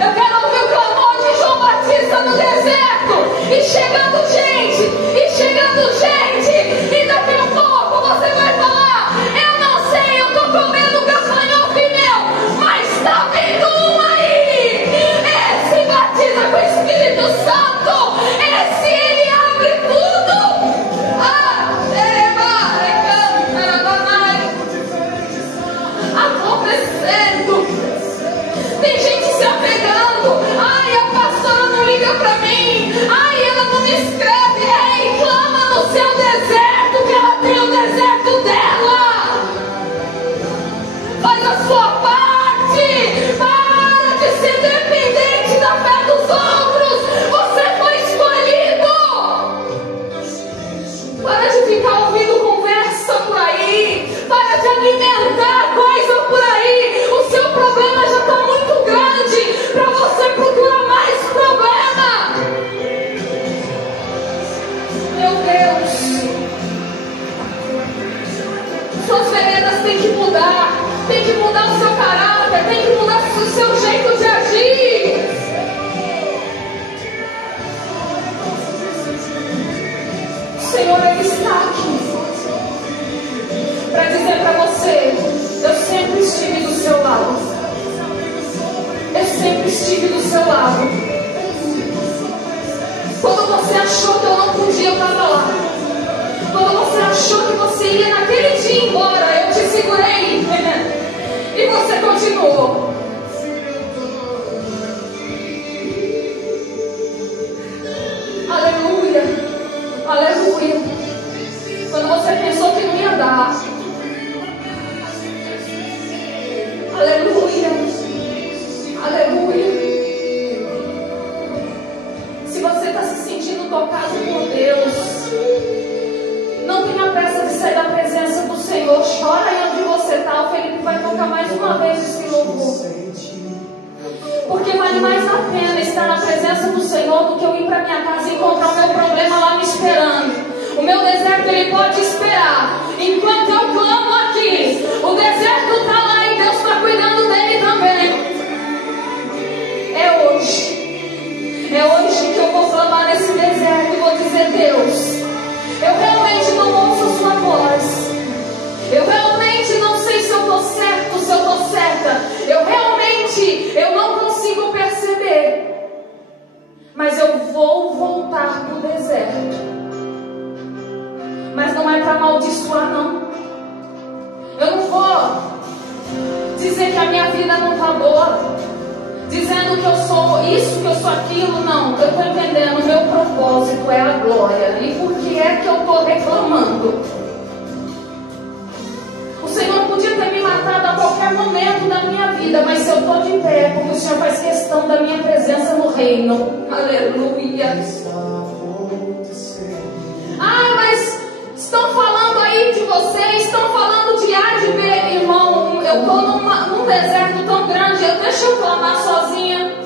Eu quero ouvir o clamor de João Batista no deserto, e chegando gente, e daqui a pouco você vai falar, eu não sei, eu estou comendo gafanhoto meu, mas está vindo um aí, esse batiza com o Espírito Santo, esse ele abre tudo. Acontecendo, tem gente se apegando, ai, a pastora não liga pra mim, ai, ela não me escreve. Ei, clama no seu deserto, que ela tem o deserto dela. Faz a sua parte, para de ser dependente da fé dos outros, você foi escolhido. Para de ficar ouvindo conversa por aí, para de alimentar coisa por aí. O seu problema já está muito grande para você procurar mais problema. Meu Deus, suas veredas têm que mudar, tem que mudar o seu caráter, tem que mudar o seu jeito de agir. O Senhor, Ele está aqui para dizer para você, eu sempre estive do seu lado. Eu sempre estive do seu lado. Quando você achou que eu não podia, eu estava lá. Quando você achou que você ia naquele dia embora, eu te segurei. E você continuou. Aleluia. Aleluia. Quando você pensou que não ia dar. Aleluia. Aleluia. Se você está se sentindo tocado por Deus, não tenha pressa de sair da presença do Senhor. Chora aí onde você está. O Felipe vai tocar mais uma vez esse louvor. Porque vale mais a pena estar na presença do Senhor do que eu ir para minha casa e encontrar o meu problema lá me esperando. O meu deserto, ele pode esperar. Enquanto eu clamo aqui, o deserto está lá e Deus está cuidando dele também. É hoje que eu vou clamar nesse deserto e vou dizer, Deus, eu realmente não ouço a sua voz. Eu realmente não sei se eu estou certo, se eu estou certa. Eu não consigo perceber. Mas eu vou voltar do deserto. Mas não é para amaldiçoar, não. Eu não vou dizer que a minha vida não está boa, dizendo que eu sou isso, que eu sou aquilo. Não, eu estou entendendo. O meu propósito é a glória. E por que é que eu estou reclamando? O Senhor podia ter me matado a qualquer momento da minha vida, mas se eu estou de pé, é porque o Senhor faz questão da minha presença no reino. Aleluia. Ah, mas estão falando aí de você, estão falando de A, de B, irmão. Eu estou num deserto tão grande, deixa eu clamar sozinha.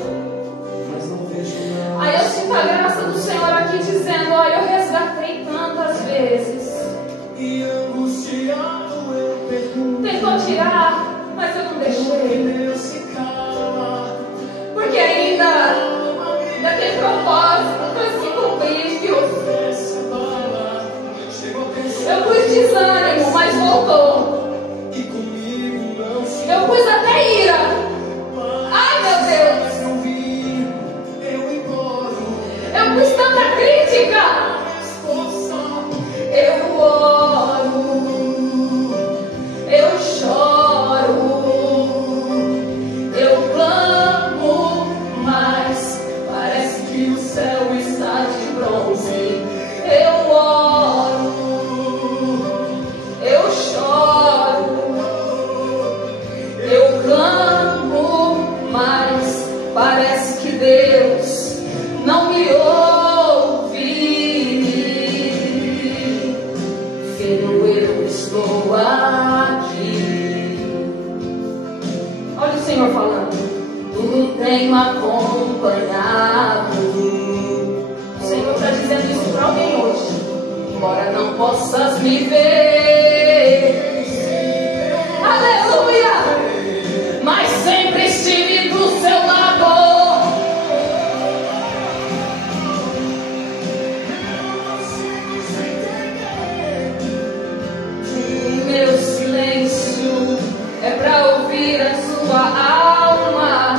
Aí eu sinto a graça do Senhor aqui dizendo: olha, eu resgatei tantas vezes. Tentou tirar, mas eu não deixei. Porque ainda tem propósito para se cumprir. Eu pus desânimo, mas voltou. Eu pus até ira. Ai, meu Deus. Eu pus tanta crítica. Eu oro. Eu choro. Eu clamo, mas parece que o céu está de bronze. Eu oro. Eu choro. Eu clamo, mas parece que Deus não me ouve. Filho, eu estou aqui. Olha o Senhor falando. Tudo tenho acompanhado. O Senhor está dizendo isso para alguém hoje. Embora não possas me ver. Aleluia! Mas sempre estive do seu lado. Meu silêncio é para ouvir a sua alma.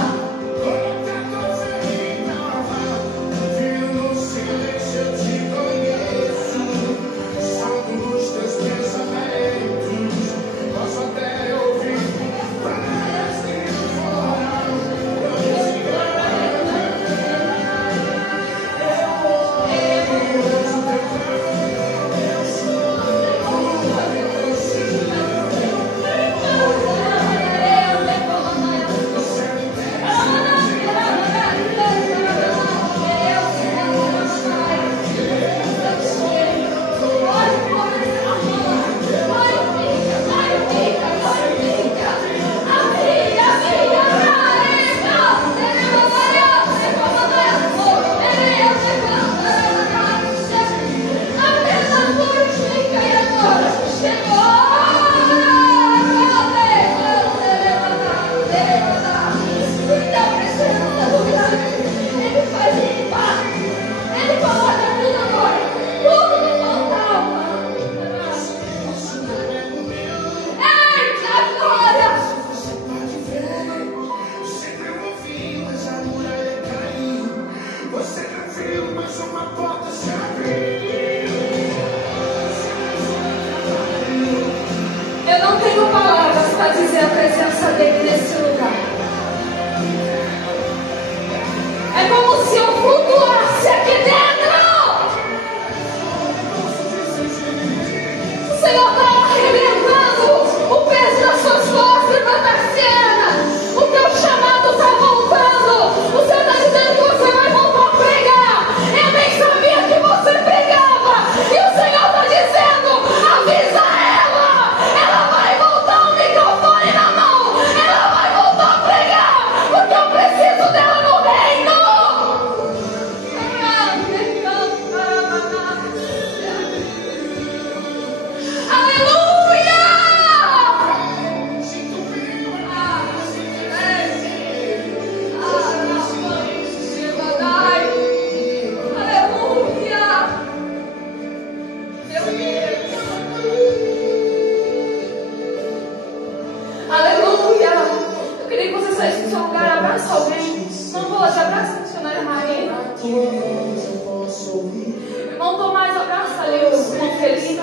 Irmão Tomás, abraça ali o irmão Felipe.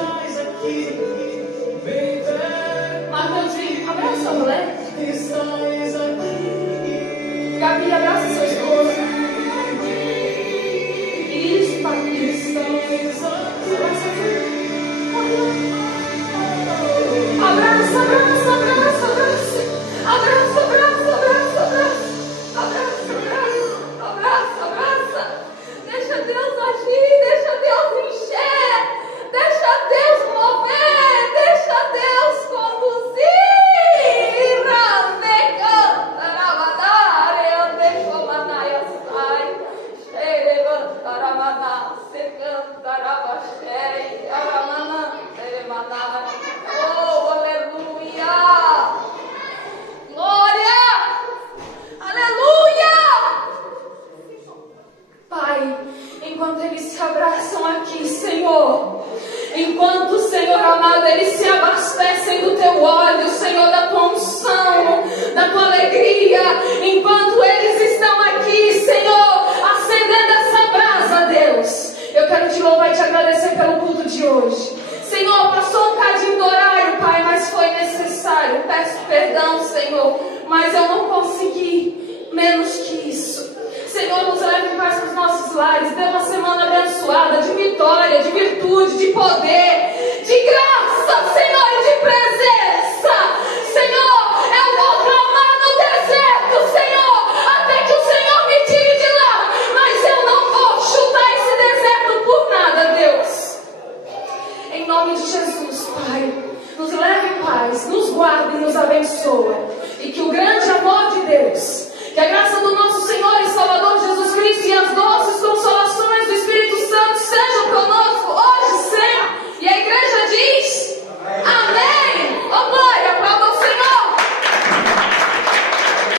Mateuzinho, abraça a mulher. Gabi, abraça seu esposo. Isso, Patrícia. Abraça, abraça, abraça, abraça. Abraça, abraça, abraça, abraça. Abraça, abraça, abraça, abraça. Pai, enquanto eles se abraçam aqui, Senhor, enquanto, Senhor amado, eles se abastecem do Teu óleo, Senhor, da Tua unção, da Tua alegria, enquanto eles estão aqui, Senhor, acendendo essa brasa, Deus, eu quero Te louvar e Te agradecer pelo culto de hoje. Senhor, passou um cadinho do horário, Pai, mas foi necessário. Peço perdão, Senhor, mas eu não consegui menos que isso. Senhor, nos leve em paz para os nossos lares. Dê uma semana abençoada, de vitória, de virtude, de poder, de graça, Senhor, e de presença. Senhor, eu vou clamar no deserto, Senhor, até que o Senhor me tire de lá. Mas eu não vou chutar esse deserto por nada, Deus. Em nome de Jesus, Pai, nos leve em paz, nos guarde e nos abençoa. E que o grande amor de Deus, que a graça do nosso